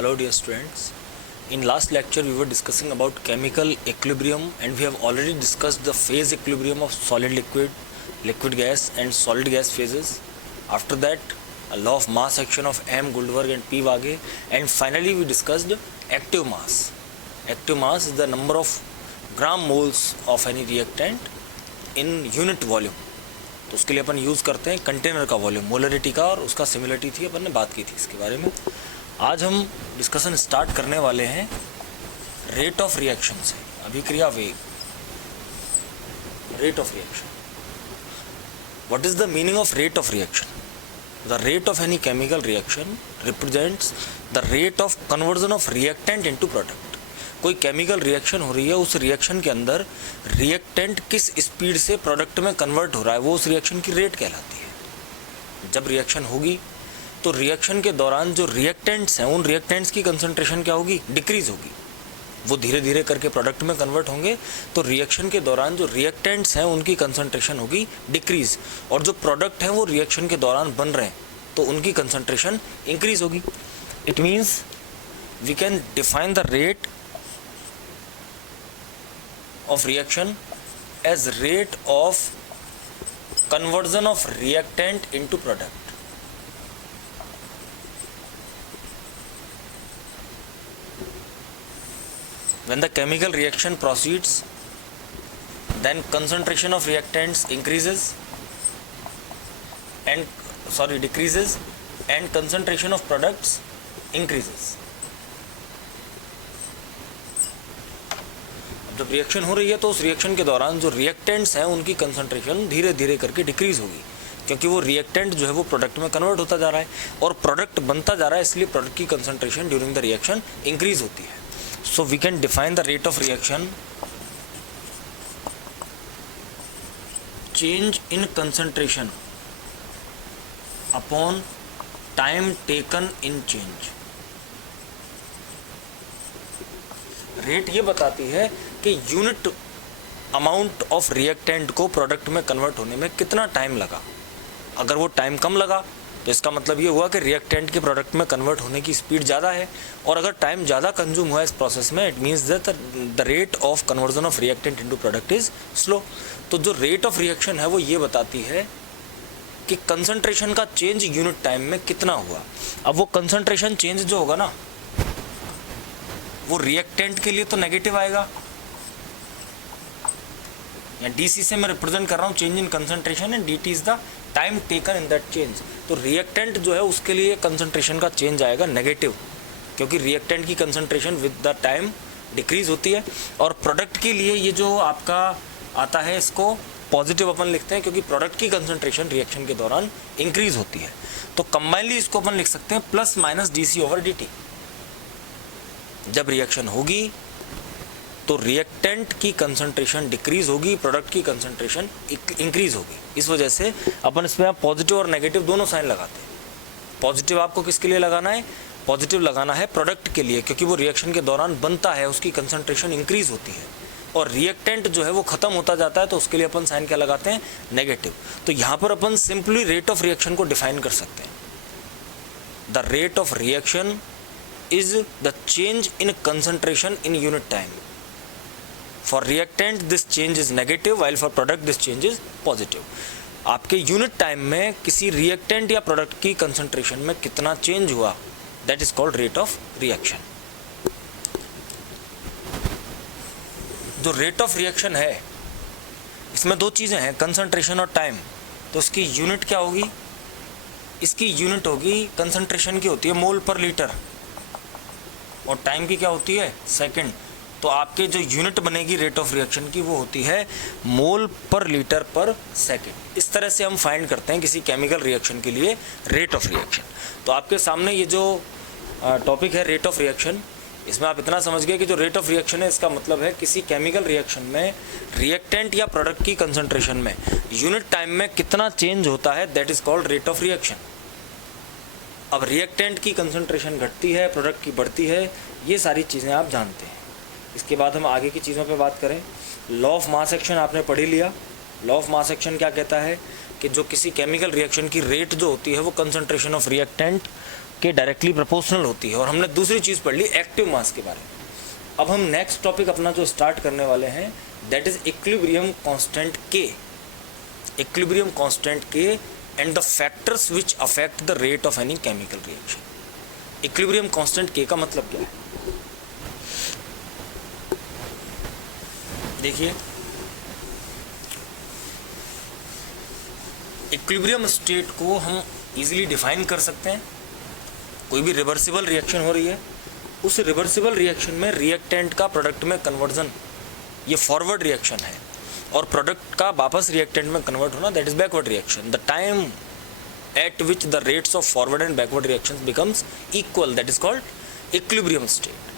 Hello dear students. In last lecture we were discussing about chemical equilibrium and we have already discussed the phase equilibrium of solid liquid, liquid gas and solid gas phases. After that a law of mass action of M. Goldberg and P. Vage, and finally we discussed active mass. Active mass is the number of gram moles of any reactant in unit volume. तो उसके लिए अपन use करते हैं container का volume, molarity का, और उसका similarity थी, अपन ने बात की थी इसके बारे में। आज हम डिस्कशन स्टार्ट करने वाले हैं रेट ऑफ रिएक्शन से, अभिक्रिया वेग, rate of reaction. What is the meaning of rate of reaction? The rate of any chemical reaction represents the rate of conversion of reactant into product. कोई chemical reaction हो रही है, उस reaction के अंदर रिएक्टेंट किस स्पीड से product में कन्वर्ट हो रहा है, वो उस रिएक्शन की रेट कहलाती है। जब रिएक्शन होगी तो रिएक्शन के दौरान जो रिएक्टेंट्स हैं, उन रिएक्टेंट्स की कंसंट्रेशन क्या होगी? डिक्रीज होगी। वो धीरे धीरे करके प्रोडक्ट में कन्वर्ट होंगे, तो रिएक्शन के दौरान जो रिएक्टेंट्स हैं उनकी कंसंट्रेशन होगी डिक्रीज, और जो प्रोडक्ट हैं वो रिएक्शन के दौरान बन रहे हैं तो उनकी कंसंट्रेशन इंक्रीज होगी। It means we can define the rate of reaction as rate of conversion of reactant into product. When the chemical reaction proceeds, then concentration of reactants decreases and concentration of products increases. जब reaction हो रही है तो उस reaction के दौरान जो reactants हैं उनकी कंसंट्रेशन धीरे धीरे करके डिक्रीज होगी, क्योंकि वो रिएक्टेंट जो है वो प्रोडक्ट में कन्वर्ट होता जा रहा है और प्रोडक्ट बनता जा रहा है, इसलिए प्रोडक्ट की concentration during the reaction increase होती है। So we can define the rate of reaction change in concentration upon time taken in change. Rate ये बताती है कि यूनिट अमाउंट ऑफ रिएक्टेंट को प्रोडक्ट में कन्वर्ट होने में कितना टाइम लगा। अगर वो टाइम कम लगा तो इसका मतलब ये हुआ कि रिएक्टेंट के प्रोडक्ट में कन्वर्ट होने की स्पीड ज़्यादा है, और अगर टाइम ज़्यादा कंज्यूम हुआ इस प्रोसेस में, it means that the rate of conversion of reactant into product is slow. तो जो रेट ऑफ रिएक्शन है वो ये बताती है कि कंसंट्रेशन का चेंज यूनिट टाइम में कितना हुआ। अब वो कंसंट्रेशन चेंज जो होगा ना, वो रिएक्टेंट के लिए तो नेगेटिव आएगा, या डीसी से मैं रिप्रेजेंट कर रहा हूँ change in concentration, and DT is the time taken in that change. तो रिएक्टेंट जो है उसके लिए कंसंट्रेशन का चेंज आएगा नेगेटिव, क्योंकि रिएक्टेंट की concentration with the time decrease होती है। और प्रोडक्ट के लिए ये जो आपका आता है इसको पॉजिटिव अपन लिखते हैं, क्योंकि प्रोडक्ट की कंसंट्रेशन रिएक्शन के दौरान इंक्रीज होती है। तो कंबाइनली इसको अपन लिख सकते हैं plus minus DC over DT. जब रिएक्शन होगी तो रिएक्टेंट की कंसंट्रेशन डिक्रीज होगी, प्रोडक्ट की कंसंट्रेशन इंक्रीज होगी। इस वजह से अपन इसमें आप पॉजिटिव और नेगेटिव दोनों साइन लगाते हैं। पॉजिटिव आपको किसके लिए लगाना है? पॉजिटिव लगाना है प्रोडक्ट के लिए, क्योंकि वो रिएक्शन के दौरान बनता है, उसकी कंसंट्रेशन इंक्रीज होती है, और रिएक्टेंट जो है वो खत्म होता जाता है, तो उसके लिए अपन साइन क्या लगाते हैं? नेगेटिव। तो यहाँ पर अपन सिंपली रेट ऑफ रिएक्शन को डिफाइन कर सकते हैं। The rate of reaction is the change in concentration in unit time. For reactant this change is negative, while for product this change is positive. आपके unit time में किसी reactant या product की concentration में कितना चेंज हुआ, that is called rate of reaction. जो rate of reaction है इसमें दो चीज़ें हैं, कंसंट्रेशन और टाइम। तो इसकी यूनिट क्या होगी? इसकी यूनिट होगी, कंसंट्रेशन की होती है मोल पर लीटर, और टाइम की क्या होती है? सेकंड। तो आपके जो यूनिट बनेगी रेट ऑफ रिएक्शन की वो होती है मोल पर लीटर पर सेकंड। इस तरह से हम फाइंड करते हैं किसी केमिकल रिएक्शन के लिए रेट ऑफ रिएक्शन। तो आपके सामने ये जो टॉपिक है रेट ऑफ रिएक्शन, इसमें आप इतना समझ गए कि जो रेट ऑफ रिएक्शन है इसका मतलब है किसी केमिकल रिएक्शन में रिएक्टेंट या प्रोडक्ट की कंसंट्रेशन में यूनिट टाइम में कितना चेंज होता है, that is called rate of reaction. अब रिएक्टेंट की कंसंट्रेशन घटती है, प्रोडक्ट की बढ़ती है, ये सारी चीज़ें आप जानते हैं। इसके बाद हम आगे की चीज़ों पे बात करें। लॉ ऑफ मास एक्शन आपने पढ़ ही लिया। लॉ ऑफ मास एक्शन क्या कहता है कि जो किसी केमिकल रिएक्शन की रेट जो होती है वो कंसंट्रेशन ऑफ रिएक्टेंट के डायरेक्टली प्रोपोर्शनल होती है। और हमने दूसरी चीज़ पढ़ ली एक्टिव मास के बारे में। अब हम नेक्स्ट टॉपिक अपना जो स्टार्ट करने वाले हैं दैट इज इक्विलिब्रियम कांस्टेंट के। इक्विलिब्रियम कांस्टेंट के and the factors which affect the rate of any chemical reaction. Equilibrium constant के का मतलब क्या है? देखिए, इक्विलिब्रियम स्टेट को हम इजीली डिफाइन कर सकते हैं। कोई भी रिवर्सिबल रिएक्शन हो रही है, उस रिवर्सिबल रिएक्शन में रिएक्टेंट का प्रोडक्ट में कन्वर्जन ये फॉरवर्ड रिएक्शन है, और प्रोडक्ट का वापस रिएक्टेंट में कन्वर्ट होना that is backward reaction. The time eight which the rates of forward and backward reactions becomes equal that is called equilibrium state.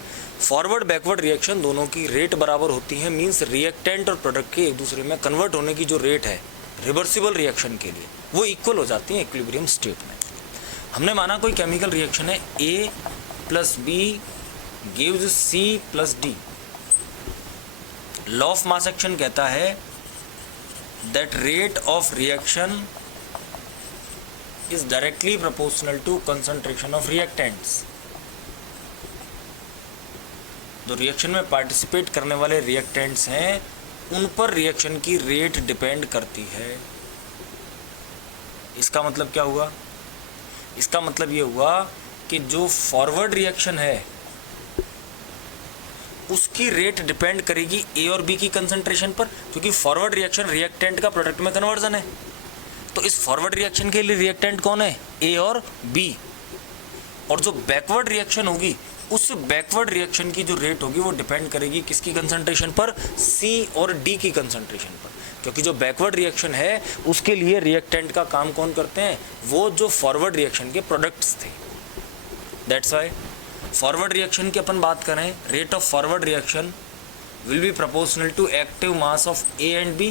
Forward backward reaction दोनों की rate बराबर होती है, मीन्स रिएक्टेंट और प्रोडक्ट के एक दूसरे में कन्वर्ट होने की जो रेट है रिवर्सिबल रिएक्शन के लिए वो इक्वल हो जाती है इक्विलिब्रियम स्टेट में। हमने माना कोई केमिकल रिएक्शन है A plus B gives C plus D। Law of mass action कहता है that rate of reaction is directly proportional to concentration of reactants. जो रिएक्शन में पार्टिसिपेट करने वाले रिएक्टेंट्स हैं उन पर रिएक्शन की रेट डिपेंड करती है। इसका मतलब क्या हुआ? इसका मतलब ये हुआ कि जो फॉरवर्ड रिएक्शन है उसकी रेट डिपेंड करेगी ए और बी की कंसंट्रेशन पर, क्योंकि फॉरवर्ड रिएक्शन रिएक्टेंट का प्रोडक्ट में कन्वर्जन है। तो इस फॉरवर्ड रिएक्शन के लिए रिएक्टेंट कौन है? ए और बी। और जो बैकवर्ड रिएक्शन होगी उस बैकवर्ड रिएक्शन की जो रेट होगी वो डिपेंड करेगी किसकी कंसंट्रेशन पर? सी और डी की कंसंट्रेशन पर, क्योंकि जो बैकवर्ड रिएक्शन है उसके लिए रिएक्टेंट का काम कौन करते हैं? वो जो फॉरवर्ड रिएक्शन के प्रोडक्ट्स थे। दैट्स वाई फॉरवर्ड रिएक्शन की अपन बात करें, rate of forward reaction will be proportional to active mass of A and B.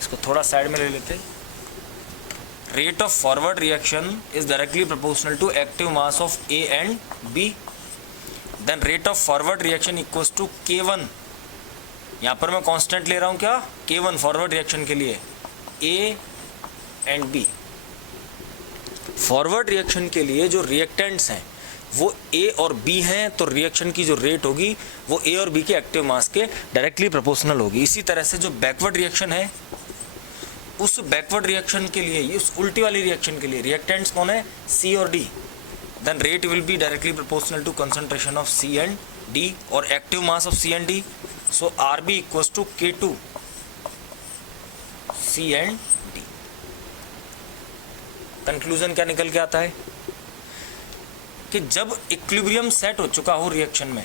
इसको थोड़ा साइड में ले लेते हैं। Rate of forward reaction is directly proportional to active mass of A and B. Then rate of forward reaction equals to K1. यहाँ पर मैं constant ले रहा हूँ क्या? K1 फॉरवर्ड रिएक्शन के लिए A and B। Forward reaction के लिए जो रिएक्टेंट्स हैं वो A और B हैं, तो रिएक्शन की जो रेट होगी वो A और B के एक्टिव मास के डायरेक्टली प्रोपोर्शनल होगी। इसी तरह से जो बैकवर्ड रिएक्शन है उस बैकवर्ड रिएक्शन के लिए, उस उल्टी वाली रिएक्शन के लिए रिएक्टेंट्स कौन है? सी और D. Then rate will be directly proportional to concentration of C and D और active mass of C and D. So R B equals to K2 C and D. Conclusion क्या निकल के आता है कि जब इक्विलिब्रियम सेट हो चुका हो रिएक्शन में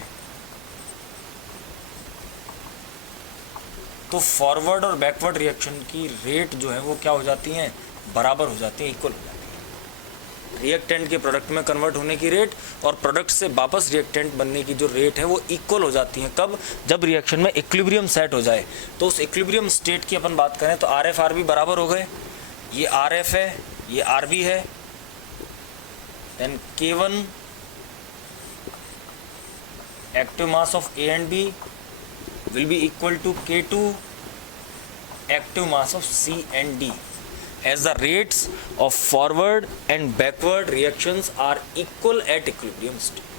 तो फॉरवर्ड और बैकवर्ड रिएक्शन की रेट जो है वो क्या हो जाती हैं? बराबर हो जाती है, इक्वल हो जाती है। रिएक्टेंट के प्रोडक्ट में कन्वर्ट होने की रेट और प्रोडक्ट से वापस रिएक्टेंट बनने की जो रेट है वो इक्वल हो जाती है। कब? जब रिएक्शन में इक्विलिब्रियम सेट हो जाए। तो उस इक्विलिब्रियम स्टेट की अपन बात करें तो आर एफ आर बी बराबर हो गए। ये आर एफ है, ये आर बी है। Then K1 active mass of A and B will be equal to K2 active mass of C and D, as the rates of forward and backward reactions are equal at equilibrium state.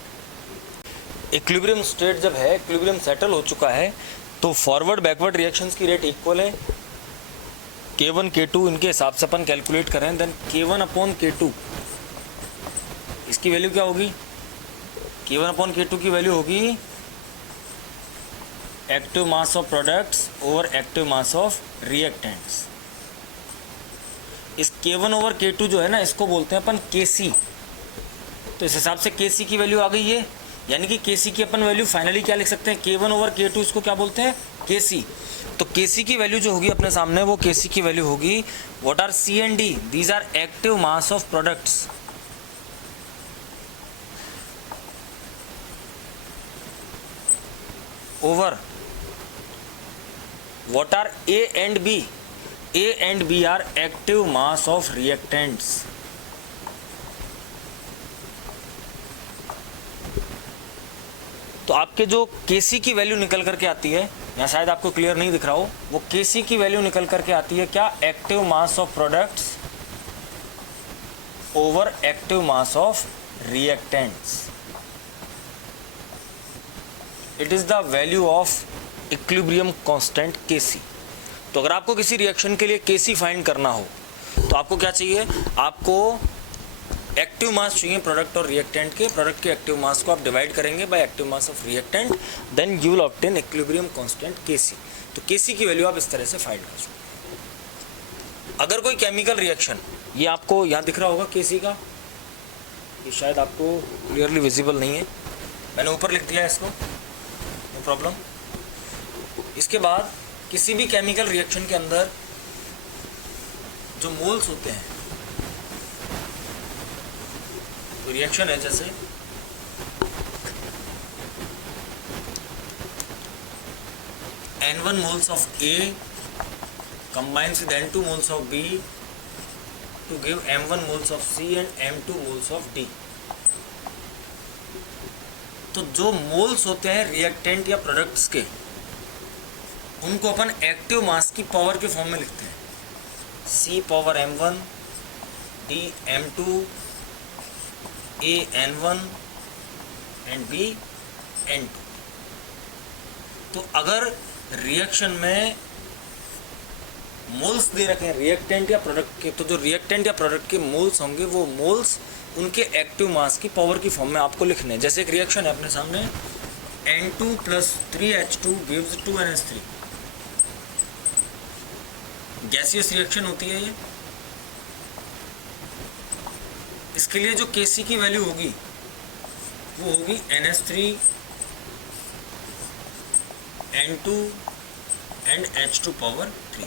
Equilibrium state जब है, equilibrium settle हो चुका है, तो forward backward reactions की rate equal है। K1 K2 इनके हिसाब से अपन कैलकुलेट करें, then K1 upon K2 इसकी वैल्यू क्या होगी? K1 upon K2 की वैल्यू होगी active mass of products over active mass of reactants. इस K1 ओवर K2 जो है ना, इसको बोलते हैं अपन Kc। तो इस हिसाब से Kc की वैल्यू आ गई है, यानी कि Kc की अपन वैल्यू फाइनली क्या लिख सकते हैं? K1 ओवर K2 इसको क्या बोलते हैं? Kc। तो Kc की वैल्यू जो होगी अपने सामने, वो Kc की वैल्यू होगी what are C and D? These are active mass of products over what are A and B? A and B are active mass of reactants. तो आपके जो Kc की वैल्यू निकल करके आती है, यहाँ शायद आपको क्लियर नहीं दिख रहा हो, वो Kc की वैल्यू निकल करके आती है क्या? Active mass of products over active mass of reactants. It is the value of equilibrium constant Kc. तो अगर आपको किसी रिएक्शन के लिए Kc फाइंड करना हो तो आपको क्या चाहिए, आपको एक्टिव मास चाहिए प्रोडक्ट और रिएक्टेंट के। प्रोडक्ट के एक्टिव मास को आप डिवाइड करेंगे by active mass of reactant, then you will obtain equilibrium constant Kc। तो Kc की वैल्यू आप इस तरह से फाइंड कर सकते। अगर कोई केमिकल रिएक्शन, ये आपको यहाँ दिख रहा होगा Kc का, ये शायद आपको क्लियरली विजिबल नहीं है, मैंने ऊपर लिख दिया है इसको, नो प्रॉब्लम। इसके बाद किसी भी केमिकल रिएक्शन के अंदर जो मोल्स होते हैं, तो रिएक्शन है जैसे N1 moles of A combines with N2 moles of B to give M1 moles of C and M2 moles of D। तो जो मोल्स होते हैं रिएक्टेंट या प्रोडक्ट्स के, उनको अपन एक्टिव मास की पावर के फॉर्म में लिखते हैं, C power M1, D M2, A N1 and B N2। तो अगर रिएक्शन में मोल्स दे रखे हैं रिएक्टेंट या प्रोडक्ट के, तो जो रिएक्टेंट या प्रोडक्ट के मोल्स होंगे वो मोल्स उनके एक्टिव मास की पावर की फॉर्म में आपको लिखने हैं। जैसे एक रिएक्शन है अपने सामने, N2 + 3H2 gives 2NH3, gaseous reaction होती है ये। इसके लिए जो Kc की वैल्यू होगी वो होगी NH3 N2 and H2 power 3।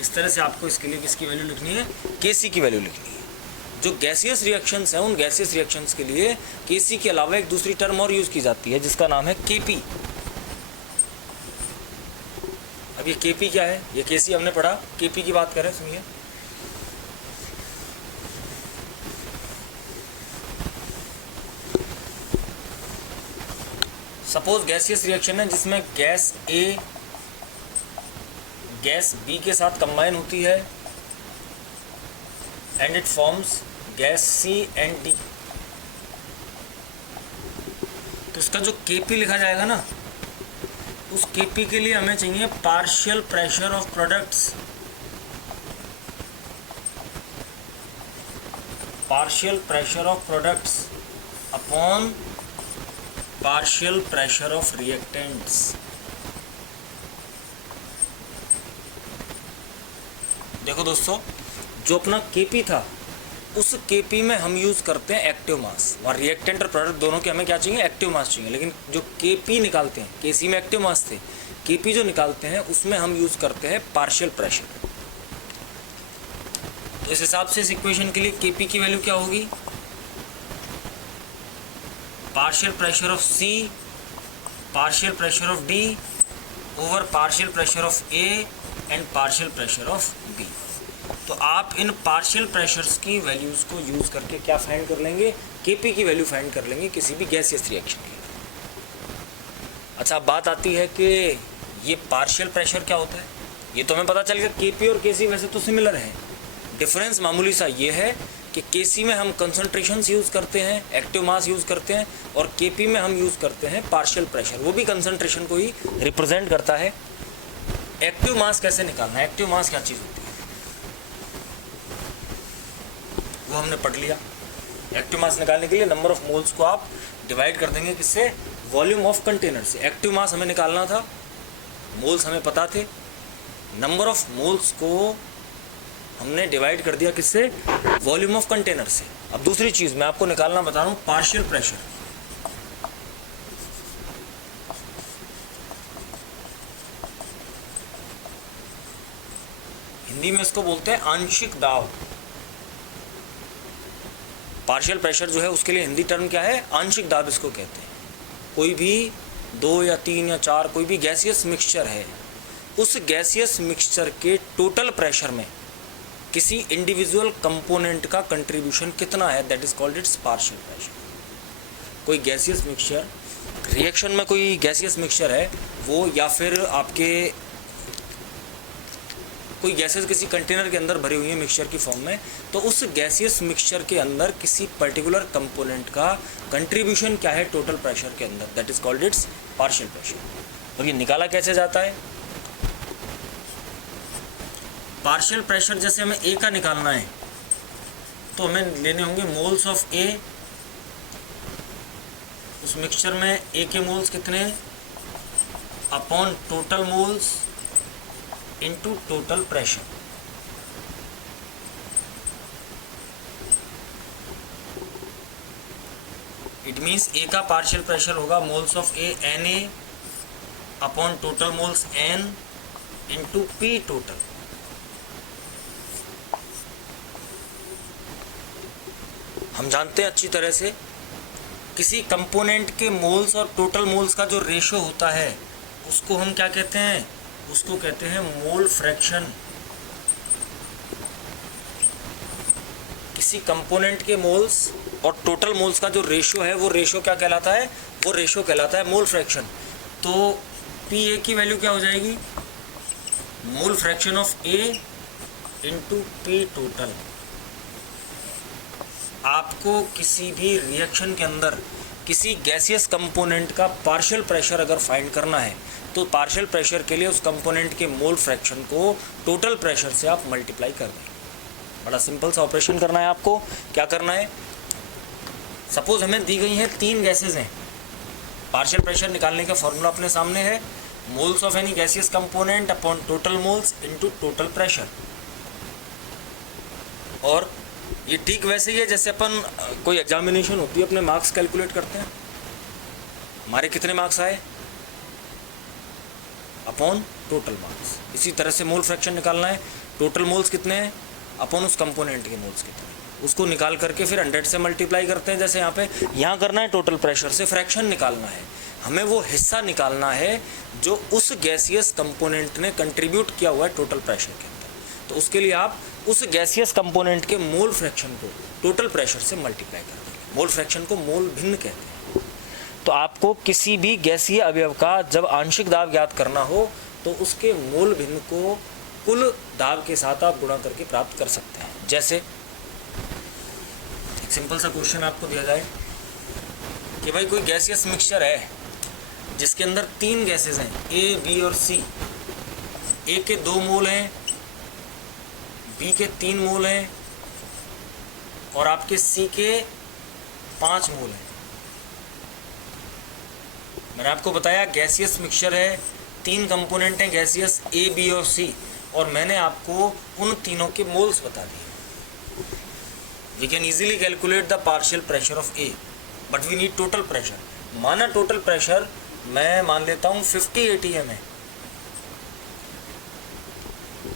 इस तरह से आपको इसके लिए किसकी वैल्यू लिखनी है, Kc की वैल्यू लिखनी है। जो गैसियस रिएक्शंस हैं, उन गैसियस रिएक्शंस के लिए Kc के अलावा एक दूसरी टर्म और यूज़ की जाती है जिसका नाम है Kp। अब ये Kp क्या है, ये Kc हमने पढ़ा, Kp की बात करें, सुनिए। सपोज गैसियस रिएक्शन है जिसमें गैस A गैस B के साथ कंबाइन होती है and it forms gas C and D। तो इसका जो Kp लिखा जाएगा ना, उस Kp के लिए हमें चाहिए partial pressure of products, partial pressure of products upon partial pressure of reactants. देखो दोस्तों, जो अपना Kp था उस Kp में हम यूज़ करते हैं एक्टिव मास, और रिएक्टेंट और प्रोडक्ट दोनों के हमें क्या चाहिए, एक्टिव मास चाहिए। लेकिन जो Kp निकालते हैं, Kc में एक्टिव मास थे, Kp जो निकालते हैं उसमें हम यूज़ करते हैं पार्शियल प्रेशर। तो इस हिसाब से इस इक्वेशन के लिए Kp की वैल्यू क्या होगी, partial pressure of C partial pressure of D over partial pressure of A and partial pressure of B। तो आप इन पार्शियल प्रेशर्स की वैल्यूज़ को यूज़ करके क्या फाइंड कर लेंगे, Kp की वैल्यू फाइंड कर लेंगे किसी भी गैसियस रिएक्शन की। अच्छा, अब बात आती है कि ये पार्शियल प्रेशर क्या होता है। ये तो हमें पता चल गया Kp और Kc वैसे तो सिमिलर हैं, डिफरेंस मामूली सा ये है कि Kc में हम कंसंट्रेशंस यूज़ करते हैं, एक्टिव मास यूज़ करते हैं, और Kp में हम यूज़ करते हैं पार्शियल प्रेशर, वो भी कंसंट्रेशन को ही रिप्रेजेंट करता है। एक्टिव मास कैसे निकालना है, एक्टिव मास क्या चीज़ होती है वो हमने पढ़ लिया। एक्टिव मास निकालने के लिए नंबर ऑफ मोल्स को आप डिवाइड कर देंगे किससे, वॉल्यूम ऑफ कंटेनर से। एक्टिव मास हमें निकालना था, मोल्स हमें पता थे, नंबर ऑफ मोल्स को हमने डिवाइड कर दिया किससे, वॉल्यूम ऑफ कंटेनर से। अब दूसरी चीज़ मैं आपको निकालना बता रहा हूँ, पार्शियल प्रेशर। हिंदी में इसको बोलते हैं आंशिक दाब। पार्शियल प्रेशर जो है उसके लिए हिंदी टर्म क्या है, आंशिक दाब इसको कहते हैं। कोई भी 2 या 3 या 4 कोई भी गैसियस मिक्सचर है, उस गैसियस मिक्सचर के टोटल प्रेशर में किसी इंडिविजुअल कंपोनेंट का कंट्रीब्यूशन कितना है, that is called its partial pressure. कोई गैसियस मिक्सचर, रिएक्शन में कोई गैसियस मिक्सचर है वो, या फिर आपके कोई गैसेस किसी कंटेनर के अंदर भरी हुई है मिक्सचर की फॉर्म में, तो उस गैसियस मिक्सचर के अंदर किसी पर्टिकुलर कंपोनेंट का कंट्रीब्यूशन क्या है टोटल प्रेशर के अंदर, that is called its partial pressure. और ये निकाला कैसे जाता है? पार्शियल प्रेशर जैसे हमें ए का निकालना है तो हमें लेने होंगे मोल्स ऑफ ए। उस मिक्सचर में ए के मोल्स कितने upon total moles into total pressure. It means A का पार्शियल प्रेशर होगा moles of A N A upon total moles N into P total. हम जानते हैं अच्छी तरह से किसी कंपोनेंट के मोल्स और टोटल मोल्स का जो रेशो होता है उसको हम क्या कहते हैं? उसको कहते हैं मोल फ्रैक्शन। किसी कंपोनेंट के मोल्स और टोटल मोल्स का जो रेशो है वो रेशो क्या कहलाता है? वो रेशो कहलाता है मोल फ्रैक्शन। तो पी ए की वैल्यू क्या हो जाएगी? Mole fraction of A into P total. आपको किसी भी रिएक्शन के अंदर किसी गैसियस कंपोनेंट का पार्शियल प्रेशर अगर फाइंड करना है तो पार्शियल प्रेशर के लिए उस कंपोनेंट के मोल फ्रैक्शन को टोटल प्रेशर से आप मल्टीप्लाई कर दें। बड़ा सिंपल सा ऑपरेशन करना है आपको। क्या करना है? सपोज हमें दी गई हैं 3 गैसेज हैं। पार्शियल प्रेशर निकालने का फॉर्मूला अपने सामने है moles of any gaseous component upon total moles into total pressure. और ये ठीक वैसे ही है जैसे अपन कोई एग्जामिनेशन होती है अपने मार्क्स कैलकुलेट करते हैं। हमारे कितने मार्क्स आए अपॉन टोटल मार्क्स। इसी तरह से मोल फ्रैक्शन निकालना है। टोटल मोल्स कितने हैं अपॉन उस कंपोनेंट के मोल्स कितने, उसको निकाल करके फिर 100 से मल्टीप्लाई करते हैं। जैसे यहाँ करना है टोटल प्रेशर से फ्रैक्शन निकालना है। हमें वो हिस्सा निकालना है जो उस गैसियस कंपोनेंट ने कंट्रीब्यूट किया हुआ है टोटल प्रेशर के अंदर। तो उसके लिए आप उस गैसियस कंपोनेंट के मोल फ्रैक्शन को टोटल प्रेशर से मल्टीप्लाई कर देंगे। मोल फ्रैक्शन को मोल भिन्न कहते हैं। तो आपको किसी भी गैसीय अवयव का जब आंशिक दाब ज्ञात करना हो तो उसके मोल भिन्न को कुल दाब के साथ आप गुणा करके प्राप्त कर सकते हैं। जैसे एक सिंपल सा क्वेश्चन आपको दिया जाए कि भाई कोई गैसियस मिक्सचर है जिसके अंदर 3 गैसेस हैं ए, बी और सी। ए के 2 मोल हैं, बी के 3 मोल हैं और आपके सी के 5 मोल हैं। मैंने आपको बताया गैसियस मिक्सचर है, 3 कंपोनेंट हैं गैसियस ए, बी और सी, और मैंने आपको उन तीनों के मोल्स बता दिए। We can easily calculate the partial pressure of A but we need total pressure. माना टोटल प्रेशर मैं मान लेता हूँ 50 ATM है,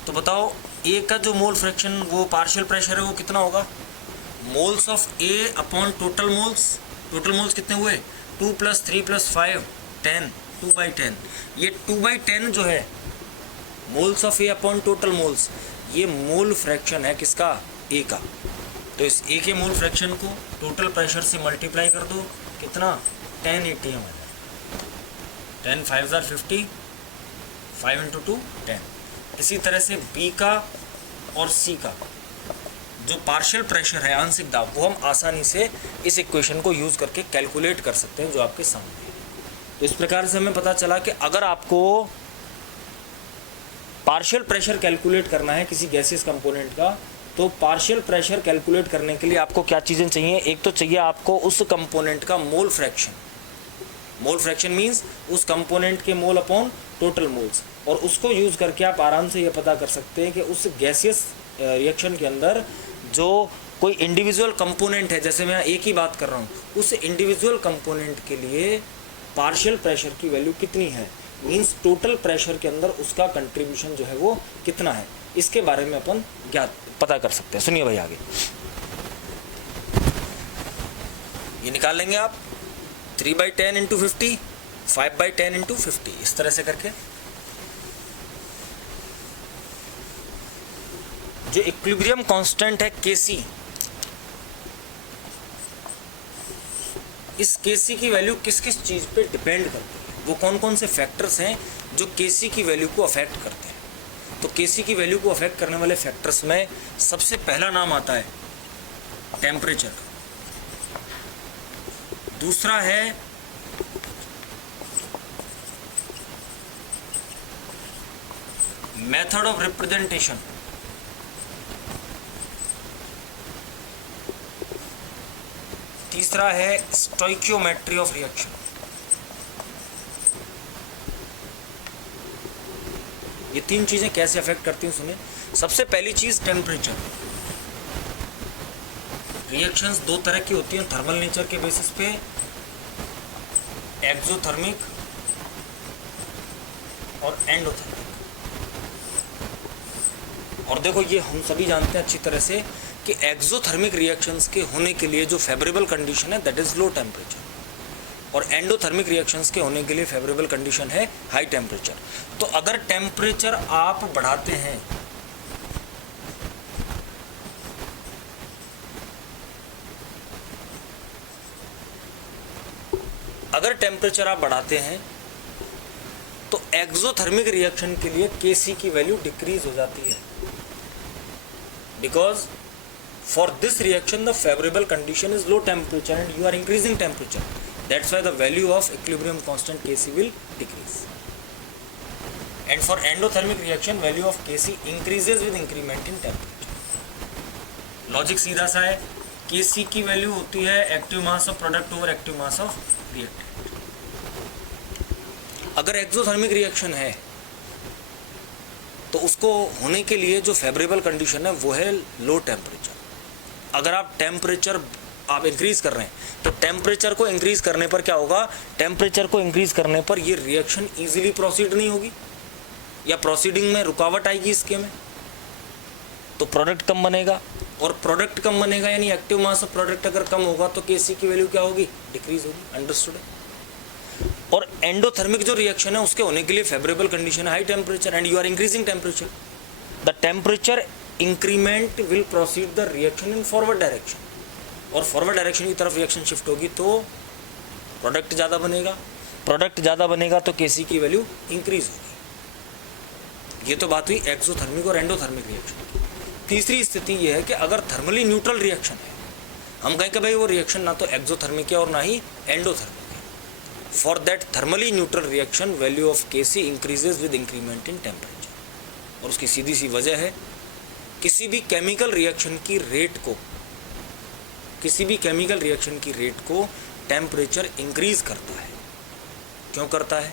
तो बताओ ए का जो मोल फ्रैक्शन वो पार्शियल प्रेशर है वो कितना होगा? Moles of A upon total moles. Total moles कितने हुए? 2 + 3 + 5 10, 2/10। ये 2/10 जो है moles of A upon total moles, ये मोल फ्रैक्शन है किसका? ए का। तो इस ए के मोल फ्रैक्शन को टोटल प्रेशर से मल्टीप्लाई कर दो, कितना? 10 ATM है। 10 5 * 50, 5 × 2 10। इसी तरह से बी का और सी का जो पार्शियल प्रेशर है आंशिक दाब, वो हम आसानी से इस इक्वेशन को यूज़ करके कैलकुलेट कर सकते हैं जो आपके सामने है। तो इस प्रकार से हमें पता चला कि अगर आपको पार्शियल प्रेशर कैलकुलेट करना है किसी गैसियस कंपोनेंट का, तो पार्शियल प्रेशर कैलकुलेट करने के लिए आपको क्या चीज़ें चाहिए? एक तो चाहिए आपको उस कंपोनेंट का mole fraction. Mole fraction means उस कंपोनेंट के मोल अपॉन टोटल मोल्स, और उसको यूज़ करके आप आराम से ये पता कर सकते हैं कि उस गैसियस रिएक्शन के अंदर जो कोई इंडिविजुअल कंपोनेंट है, जैसे मैं एक ही बात कर रहा हूँ, उस इंडिविजुअल कंपोनेंट के लिए पार्शियल प्रेशर की वैल्यू कितनी है, मीन्स टोटल प्रेशर के अंदर उसका कंट्रीब्यूशन जो है वो कितना है, इसके बारे में अपन पता कर सकते हैं। सुनिए भाई आगे ये निकाल लेंगे आप 3/10 × 50, 5/10 × 50, इस तरह से करके जो इक्विलिब्रियम कांस्टेंट है Kc, इस Kc की वैल्यू किस किस चीज़ पे डिपेंड करती है, वो कौन कौन से फैक्टर्स हैं जो Kc की वैल्यू को अफेक्ट करते हैं। तो केसी की वैल्यू को अफेक्ट करने वाले फैक्टर्स में सबसे पहला नाम आता है टेम्परेचर, दूसरा है मेथड ऑफ रिप्रेजेंटेशन, तीसरा है स्टोइकियोमेट्री ऑफ रिएक्शन। ये तीन चीजें कैसे अफेक्ट करती हैं सुनिए। सबसे पहली चीज टेम्परेचर। रिएक्शंस दो तरह की होती हैं थर्मल नेचर के बेसिस पे, एक्सोथर्मिक और एंडोथर्मिक। और देखो ये हम सभी जानते हैं अच्छी तरह से कि एक्सोथर्मिक रिएक्शंस के होने के लिए जो फेवरेबल कंडीशन है दैट इज लो टेम्परेचर, और एंडोथर्मिक रिएक्शंस के होने के लिए फेवरेबल कंडीशन है हाई टेम्परेचर। तो अगर टेम्परेचर आप बढ़ाते हैं तो एक्सोथर्मिक रिएक्शन के लिए Kc की वैल्यू डिक्रीज हो जाती है, because for this reaction the favorable condition is low temperature and you are increasing temperature, that's why the value of equilibrium constant Kc will decrease. And for endothermic reaction value of Kc increases with increment in temperature. Logic सीधा सा है, Kc की value होती है active mass of product over active mass of reactant. अगर exothermic reaction है तो उसको होने के लिए जो फेवरेबल कंडीशन है वो है लो टेम्परेचर। अगर आप टेम्परेचर इंक्रीज कर रहे हैं तो टेम्परेचर को इंक्रीज करने पर क्या होगा, टेम्परेचर को इंक्रीज करने पर ये रिएक्शन इजीली प्रोसीड नहीं होगी या प्रोसीडिंग में रुकावट आएगी इसके में, तो प्रोडक्ट कम बनेगा, और प्रोडक्ट कम बनेगा यानी एक्टिव मास ऑफ प्रोडक्ट अगर कम होगा तो Kc की वैल्यू क्या होगी, डिक्रीज होगी। अंडरस्टूड है। और एंडोथर्मिक जो रिएक्शन है उसके होने के लिए फेवरेबल कंडीशन है high temperature and you are increasing temperature, the temperature increment will proceed the reaction in forward direction, और फॉरवर्ड डायरेक्शन की तरफ रिएक्शन शिफ्ट होगी तो प्रोडक्ट ज़्यादा बनेगा, प्रोडक्ट ज़्यादा बनेगा तो Kc की वैल्यू इंक्रीज होगी। ये तो बात हुई एक्सोथर्मिक और एंडोथर्मिक रिएक्शन की। तीसरी स्थिति ये है कि अगर थर्मली न्यूट्रल रिएक्शन है, हम कहें कि भाई वो रिएक्शन ना तो एक्सोथर्मिक है और ना ही एंडोथर्मिक है, for that thermally neutral reaction value of Kc increases with increment in temperature. और उसकी सीधी सी वजह है किसी भी केमिकल रिएक्शन की रेट को टेम्परेचर इंक्रीज करता है। क्यों करता है?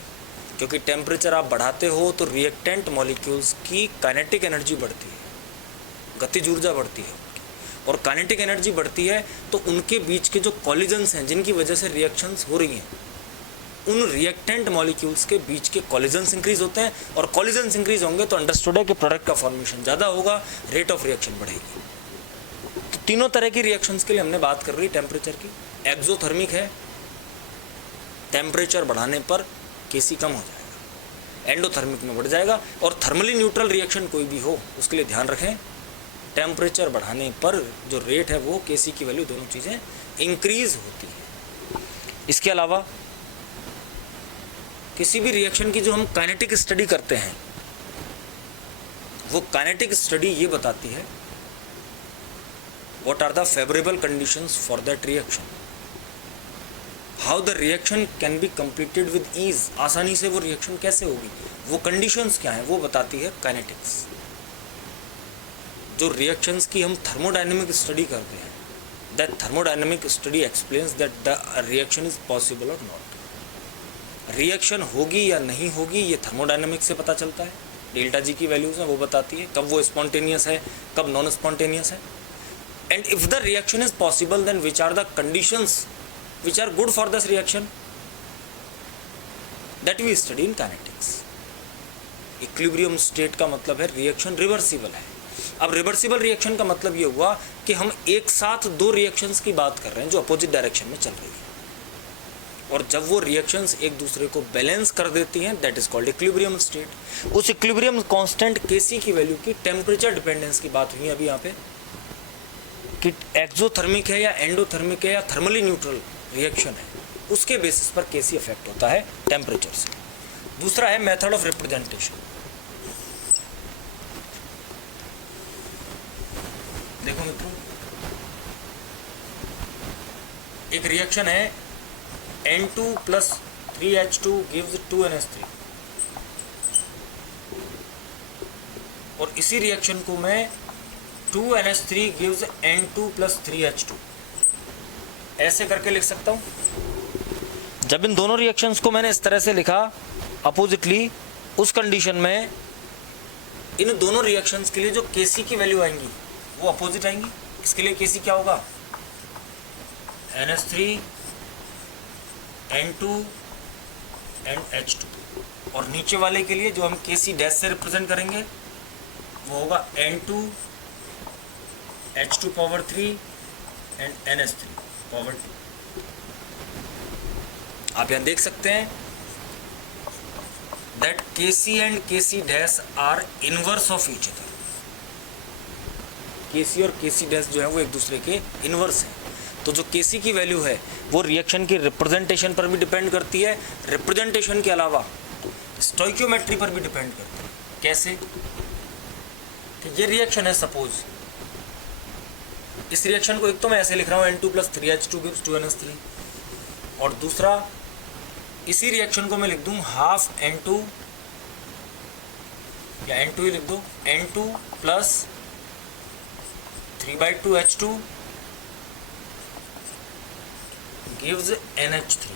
क्योंकि टेम्परेचर आप बढ़ाते हो तो रिएक्टेंट मॉलिक्यूल्स की काइनेटिक एनर्जी बढ़ती है, गतिज ऊर्जा बढ़ती है, और काइनेटिक एनर्जी बढ़ती है तो उनके बीच के जो कॉलिजन्स हैं जिनकी वजह से रिएक्शंस हो रही हैं, उन रिएक्टेंट मॉलिक्यूल्स के बीच के कॉलिजन्स इंक्रीज होते हैं, और कॉलिजन्स इंक्रीज होंगे तो अंडरस्टूड है कि प्रोडक्ट का फॉर्मेशन ज़्यादा होगा, रेट ऑफ रिएक्शन बढ़ेगी। तो तीनों तरह की रिएक्शंस के लिए हमने बात कर रही टेम्परेचर की। एक्सोथर्मिक है, टेम्परेचर बढ़ाने पर Kc कम हो जाएगा, एंडोथर्मिक में बढ़ जाएगा, और थर्मली न्यूट्रल रिएक्शन कोई भी हो उसके लिए ध्यान रखें टेम्परेचर बढ़ाने पर जो रेट है वो Kc की वैल्यू दोनों चीज़ें इंक्रीज होती है। इसके अलावा किसी भी रिएक्शन की जो हम काइनेटिक स्टडी करते हैं वो काइनेटिक स्टडी ये बताती है what are the favourable conditions for that reaction, how the reaction can be completed with ease, आसानी से वो रिएक्शन कैसे होगी, वो कंडीशंस क्या हैं वो बताती है काइनेटिक्स। जो रिएक्शंस की हम थर्मोडायनेमिक स्टडी करते हैं, that thermodynamic study explains that the reaction is possible और नॉट। रिएक्शन होगी या नहीं होगी ये थर्मोडायनेमिक्स से पता चलता है, डेल्टा जी की वैल्यूज हैं वो बताती है कब वो स्पॉन्टेनियस है कब नॉन स्पॉन्टेनियस है। And if the reaction is possible then which are the conditions which are good for this reaction, that we study in kinetics. Equilibrium state का मतलब है रिएक्शन रिवर्सिबल है। अब रिवर्सिबल रिएक्शन का मतलब ये हुआ कि हम एक साथ दो रिएक्शंस की बात कर रहे हैं जो अपोजिट डायरेक्शन में चल रही है, और जब वो रिएक्शंस एक दूसरे को बैलेंस कर देती हैं that is called equilibrium state. उस इक्विलिब्रियम कांस्टेंट Kc की वैल्यू की टेम्परेचर डिपेंडेंस की बात हुई अभी यहाँ पे कि एक्सोथर्मिक है या एंडोथर्मिक है या थर्मली न्यूट्रल रिएक्शन है, उसके बेसिस पर Kc इफेक्ट होता है टेम्परेचर से। दूसरा है मेथड ऑफ रिप्रेजेंटेशन। एक रिएक्शन है N2 + 3H2 gives 2NH3, और इसी रिएक्शन को मैं 2NH3 gives N2 + 3H2 ऐसे करके लिख सकता हूँ। जब इन दोनों रिएक्शंस को मैंने इस तरह से लिखा अपोजिटली, उस कंडीशन में इन दोनों रिएक्शंस के लिए जो Kc की वैल्यू आएंगी वो अपोजिट आएंगी। इसके लिए Kc क्या होगा, NH3 N2 and H2, और नीचे वाले के लिए जो हम Kc डैश से रिप्रेजेंट करेंगे वो होगा N2 H2⁻3 and NH3⁻2। आप यहाँ देख सकते हैं that Kc and Kc dash are inverse of each other. Kc और Kc डैश जो है वो एक दूसरे के इनवर्स हैं। तो जो Kc की वैल्यू है वो रिएक्शन की रिप्रेजेंटेशन पर भी डिपेंड करती है, रिप्रेजेंटेशन के अलावा स्टोइकियोमेट्री पर भी डिपेंड करती है। कैसे कि ये रिएक्शन है, सपोज इस रिएक्शन को एक तो मैं ऐसे लिख रहा हूँ N2 + 3H2 gives 2NH3, और दूसरा इसी रिएक्शन को मैं लिख दूँ हाफ N2 या N2 ही लिख दो, N2 + 3/2H2 gives NH3।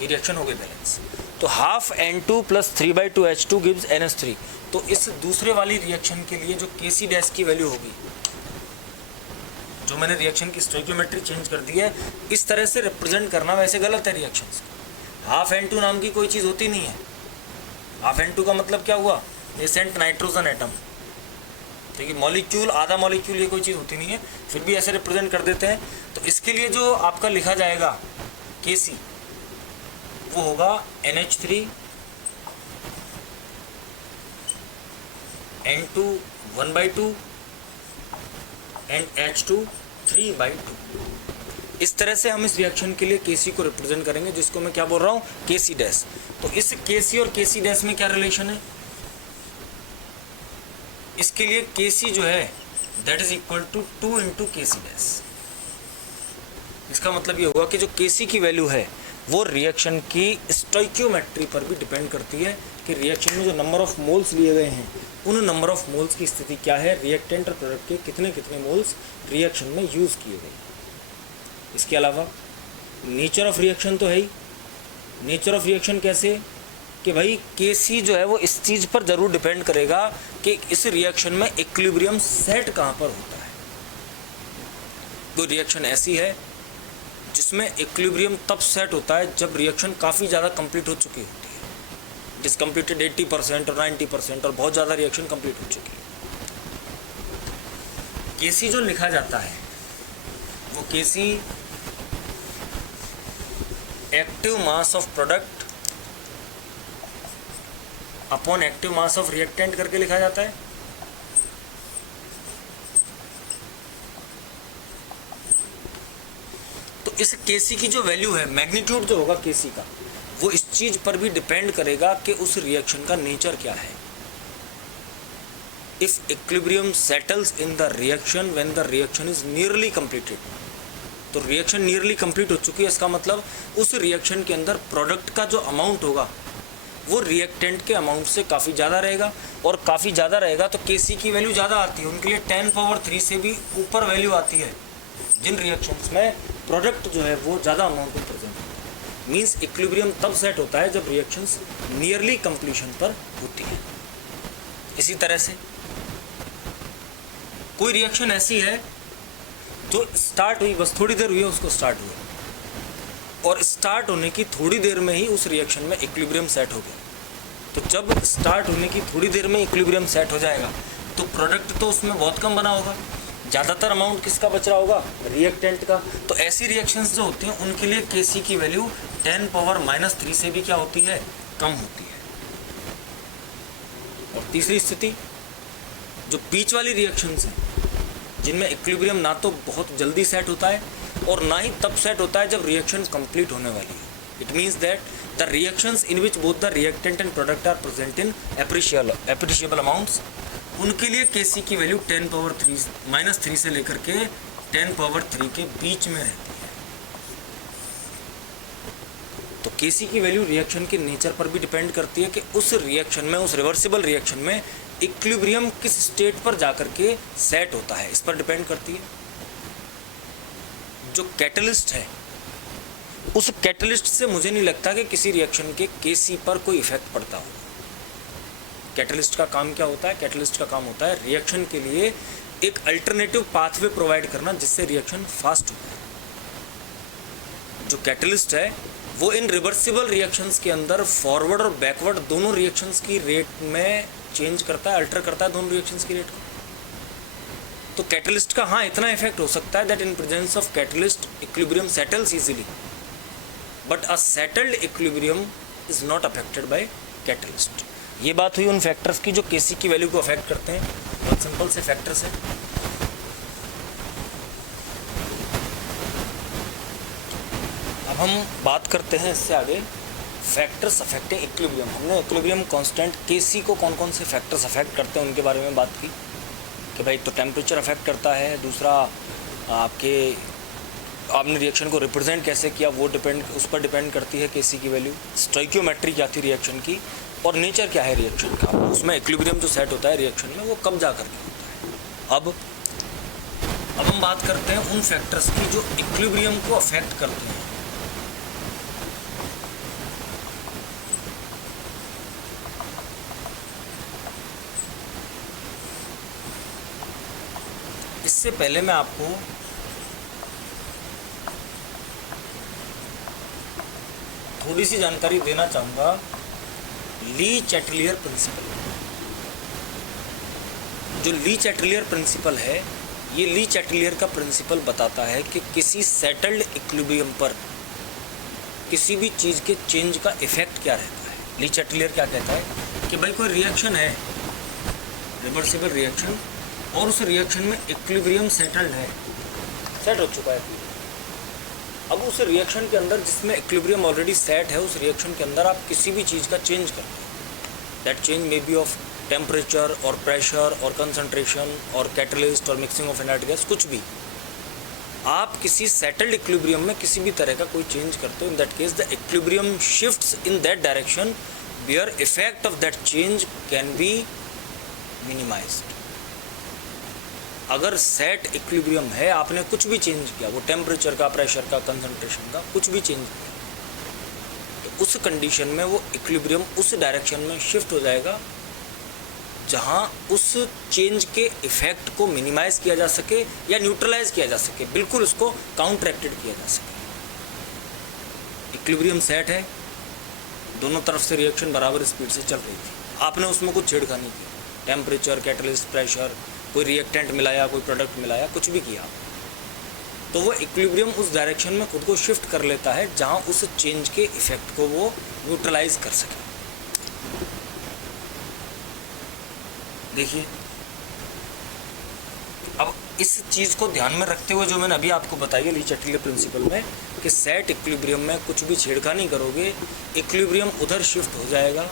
ये रिएक्शन हो गई बैलेंस। तो half N2 + 3/2H2 gives NH3। तो इस दूसरे वाली रिएक्शन के लिए जो Kc डैश की वैल्यू होगी, जो मैंने रिएक्शन की स्टोइकियोमेट्री चेंज कर दी है, इस तरह से रिप्रेजेंट करना वैसे गलत है रिएक्शंस को। हाफ N2 नाम की कोई चीज़ होती नहीं है। हाफ N2 का मतलब क्या हुआ, एसेंट नाइट्रोजन एटम। तो ये मॉलिक्यूल, आधा मॉलिक्यूल, ये कोई चीज़ होती नहीं है, फिर भी ऐसे रिप्रेजेंट कर देते हैं। तो इसके लिए जो आपका लिखा जाएगा Kc वो होगा NH3 N2 1/2 and H2 3/2। इस तरह से हम इस रिएक्शन के लिए Kc को रिप्रेजेंट करेंगे, जिसको मैं क्या बोल रहा हूँ, Kc डैश। तो इस Kc और Kc डैश में क्या रिलेशन है, इसके लिए Kc जो है that is equal to 2 × Kc dash. इसका मतलब ये हुआ कि जो Kc की वैल्यू है वो रिएक्शन की स्टोइकियोमेट्री पर भी डिपेंड करती है कि रिएक्शन में जो नंबर ऑफ मोल्स लिए गए हैं उन नंबर ऑफ मोल्स की स्थिति क्या है, रिएक्टेंट और प्रोडक्ट के कितने कितने मोल्स रिएक्शन में यूज़ किए गए। इसके अलावा नेचर ऑफ रिएक्शन तो है ही। नेचर ऑफ रिएक्शन कैसे कि भाई Kc जो है वो इस चीज़ पर ज़रूर डिपेंड करेगा कि इस रिएक्शन में इक्विलिब्रियम सेट कहाँ पर होता है। कोई रिएक्शन ऐसी है जिसमें इक्विलिब्रियम तब सेट होता है जब रिएक्शन काफ़ी ज़्यादा कंप्लीट हो चुकी होती है, इट इज कंप्लीटेड 80% और 90% और बहुत ज़्यादा रिएक्शन कंप्लीट हो चुकी है। Kc जो लिखा जाता है वो Kc active mass of product upon active mass of reactant करके लिखा जाता है। तो इस Kc की जो वैल्यू है, मैग्नीट्यूड जो होगा Kc का, वो इस चीज पर भी डिपेंड करेगा कि उस रिएक्शन का नेचर क्या है। If equilibrium settles in the reaction when the reaction is nearly completed, तो रिएक्शन नियरली कंप्लीट हो चुकी है, इसका मतलब उस रिएक्शन के अंदर प्रोडक्ट का जो अमाउंट होगा वो रिएक्टेंट के अमाउंट से काफ़ी ज़्यादा रहेगा, और काफ़ी ज़्यादा रहेगा तो Kc की वैल्यू ज़्यादा आती है। उनके लिए 10⁻³ से भी ऊपर वैल्यू आती है जिन रिएक्शंस में प्रोडक्ट जो है वो ज़्यादा अमाउंट में प्रेजेंट है। मीन्स इक्विलिब्रियम तब सेट होता है जब रिएक्शंस नियरली कंप्लीशन पर होती है। इसी तरह से कोई रिएक्शन ऐसी है जो स्टार्ट हुई, बस थोड़ी देर हुई है उसको स्टार्ट हुआ, और स्टार्ट होने की थोड़ी देर में ही उस रिएक्शन में इक्विलिब्रियम सेट हो गया। तो जब स्टार्ट होने की थोड़ी देर में इक्विलिब्रियम सेट हो जाएगा तो प्रोडक्ट तो उसमें बहुत कम बना होगा, ज़्यादातर अमाउंट किसका बच रहा होगा, रिएक्टेंट का। तो ऐसी रिएक्शंस जो होती हैं उनके लिए Kc की वैल्यू 10⁻³ से भी क्या होती है, कम होती है। और तीसरी स्थिति जो बीच वाली रिएक्शंस हैं जिनमें इक्विलिब्रियम ना तो बहुत जल्दी सेट होता है और ना ही तब सेट होता है जब रिएक्शन कंप्लीट होने वाली है। It means that the reactions in which both the reactant and product are present in appreciable amounts, उनके लिए Kc की वैल्यू 10⁻³ से लेकर के 10⁻³ के बीच में रहती है। तो Kc की वैल्यू रिएक्शन के नेचर पर भी डिपेंड करती है कि उस रिएक्शन में, उस रिवर्सिबल रिएक्शन में इक्विलिब्रियम किस स्टेट पर जाकर के सेट होता है, इस पर डिपेंड करती है। जो कैटलिस्ट है, उस कैटलिस्ट से मुझे नहीं लगता कि किसी रिएक्शन के Kc पर कोई इफेक्ट पड़ता हो। कैटलिस्ट का काम क्या होता है? कैटलिस्ट का काम होता है रिएक्शन के लिए एक अल्टरनेटिव पाथवे प्रोवाइड करना जिससे रिएक्शन फास्ट होता है। जो कैटलिस्ट है वो इन रिवर्सिबल रिएक्शंस के अंदर फॉरवर्ड और बैकवर्ड दोनों रिएक्शंस की रेट में चेंज करता है, अल्टर करता है दोनों रिएक्शंस की रेट को। तो कैटलिस्ट का हाँ इतना इफेक्ट हो सकता है that in presence of catalyst equilibrium settles easily, but a settled equilibrium is not affected bye catalyst. ये बात हुई उन फैक्टर्स की जो Kc की वैल्यू को अफेक्ट करते हैं। बहुत सिंपल से फैक्टर्स है। अब हम बात करते हैं इससे आगे फैक्टर्स अफेक्टिंग इक्विलिब्रियम। हमने इक्विलिब्रियम कांस्टेंट Kc को कौन कौन से फैक्टर्स अफेक्ट करते हैं उनके बारे में बात की कि भाई तो टेम्परेचर अफेक्ट करता है, दूसरा आपने रिएक्शन को रिप्रेजेंट कैसे किया वो उस पर डिपेंड करती है Kc की वैल्यू। स्टोइकियोमेट्री क्या थी रिएक्शन की और नेचर क्या है रिएक्शन का, उसमें इक्विलिब्रियम जो सेट होता है रिएक्शन में वो कब जा करके होता है। अब हम बात करते हैं उन फैक्टर्स की जो इक्विलिब्रियम को अफेक्ट करते हैं। इससे पहले मैं आपको थोड़ी सी जानकारी देना चाहूँगा ली चैटलियर प्रिंसिपल। जो ली चैटलियर प्रिंसिपल है, ये ली चैटलियर का प्रिंसिपल बताता है कि किसी सेटल्ड इक्विलिब्रियम पर किसी भी चीज़ के चेंज का इफेक्ट क्या रहता है। ली चैटलियर क्या कहता है कि भाई कोई रिएक्शन है, रिवर्सिबल रिएक्शन, और उस रिएक्शन में इक्विलिब्रियम सेटल्ड है, सेट हो चुका है। अब उस रिएक्शन के अंदर जिसमें इक्विलिब्रियम ऑलरेडी सेट है, उस रिएक्शन के अंदर आप किसी भी चीज़ का चेंज करते हैं, that change may be of temperature और प्रेशर और कंसंट्रेशन और कैटलिस्ट और मिक्सिंग ऑफ इनर्ट गैस, कुछ भी आप किसी सेटल्ड इक्विलिब्रियम में किसी भी तरह का कोई चेंज करते हो, in that case the equilibrium shifts in that direction where effect of that change can be minimised. अगर सेट इक्विलिब्रियम है, आपने कुछ भी चेंज किया, वो टेम्परेचर का, प्रेशर का, कंसंट्रेशन का, कुछ भी चेंज किया, तो उस कंडीशन में वो इक्विलिब्रियम उस डायरेक्शन में शिफ्ट हो जाएगा जहां उस चेंज के इफेक्ट को मिनिमाइज किया जा सके या न्यूट्रलाइज किया जा सके, बिल्कुल उसको काउंटरएक्टेड किया जा सके। इक्विलिब्रियम सेट है, दोनों तरफ से रिएक्शन बराबर स्पीड से चल रही थी, आपने उसमें कुछ छेड़खानी की, टेम्परेचर, कैटलिस्ट, प्रेशर, कोई रिएक्टेंट मिलाया, कोई प्रोडक्ट मिलाया, कुछ भी किया, तो वो इक्विलिब्रियम उस डायरेक्शन में खुद को शिफ्ट कर लेता है जहां उस चेंज के इफेक्ट को वो न्यूट्रलाइज कर सके। देखिए, अब इस चीज़ को ध्यान में रखते हुए जो मैंने अभी आपको बताई है ली चैटलियर प्रिंसिपल में कि सेट इक्विलिब्रियम में कुछ भी छेड़खानी करोगे, इक्विलिब्रियम उधर शिफ्ट हो जाएगा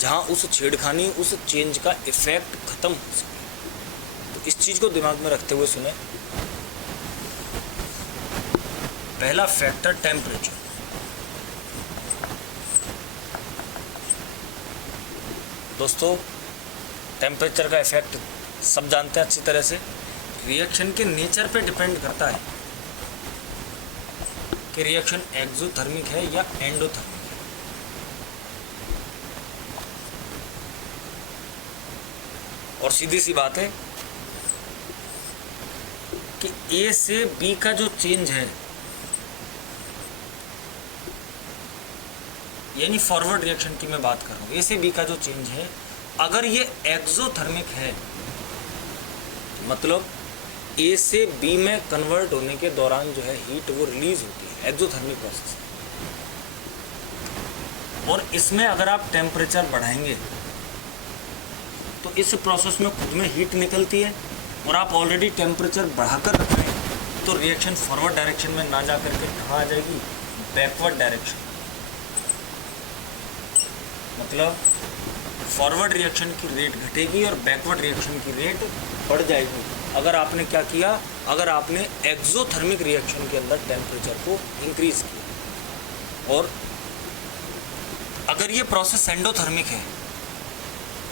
जहां उस छेड़खानी, उस चेंज का इफेक्ट खत्म हो सके। इस चीज को दिमाग में रखते हुए सुने। पहला फैक्टर टेम्परेचर। दोस्तों, टेम्परेचर का इफेक्ट सब जानते हैं अच्छी तरह से, रिएक्शन के नेचर पे डिपेंड करता है कि रिएक्शन एक्सोथर्मिक है या एंडोथर्मिक है। और सीधी सी बात है कि ए से बी का जो चेंज है, यानी फॉरवर्ड रिएक्शन की मैं बात कर रहा हूँ, ए से बी का जो चेंज है, अगर ये एक्सोथर्मिक है, मतलब ए से बी में कन्वर्ट होने के दौरान जो है हीट वो रिलीज होती है, एक्सोथर्मिक प्रोसेस। और इसमें अगर आप टेम्परेचर बढ़ाएंगे तो इस प्रोसेस में खुद में हीट निकलती है, और आप ऑलरेडी टेम्परेचर बढ़ाकर रख रहे हैं, तो रिएक्शन फॉरवर्ड डायरेक्शन में ना जा करके कहाँ आ जाएगी, बैकवर्ड डायरेक्शन। मतलब फॉरवर्ड रिएक्शन की रेट घटेगी और बैकवर्ड रिएक्शन की रेट बढ़ जाएगी। अगर आपने क्या किया, अगर आपने एक्सोथर्मिक रिएक्शन के अंदर टेम्परेचर को इंक्रीज किया, और अगर ये प्रोसेस एंडोथर्मिक है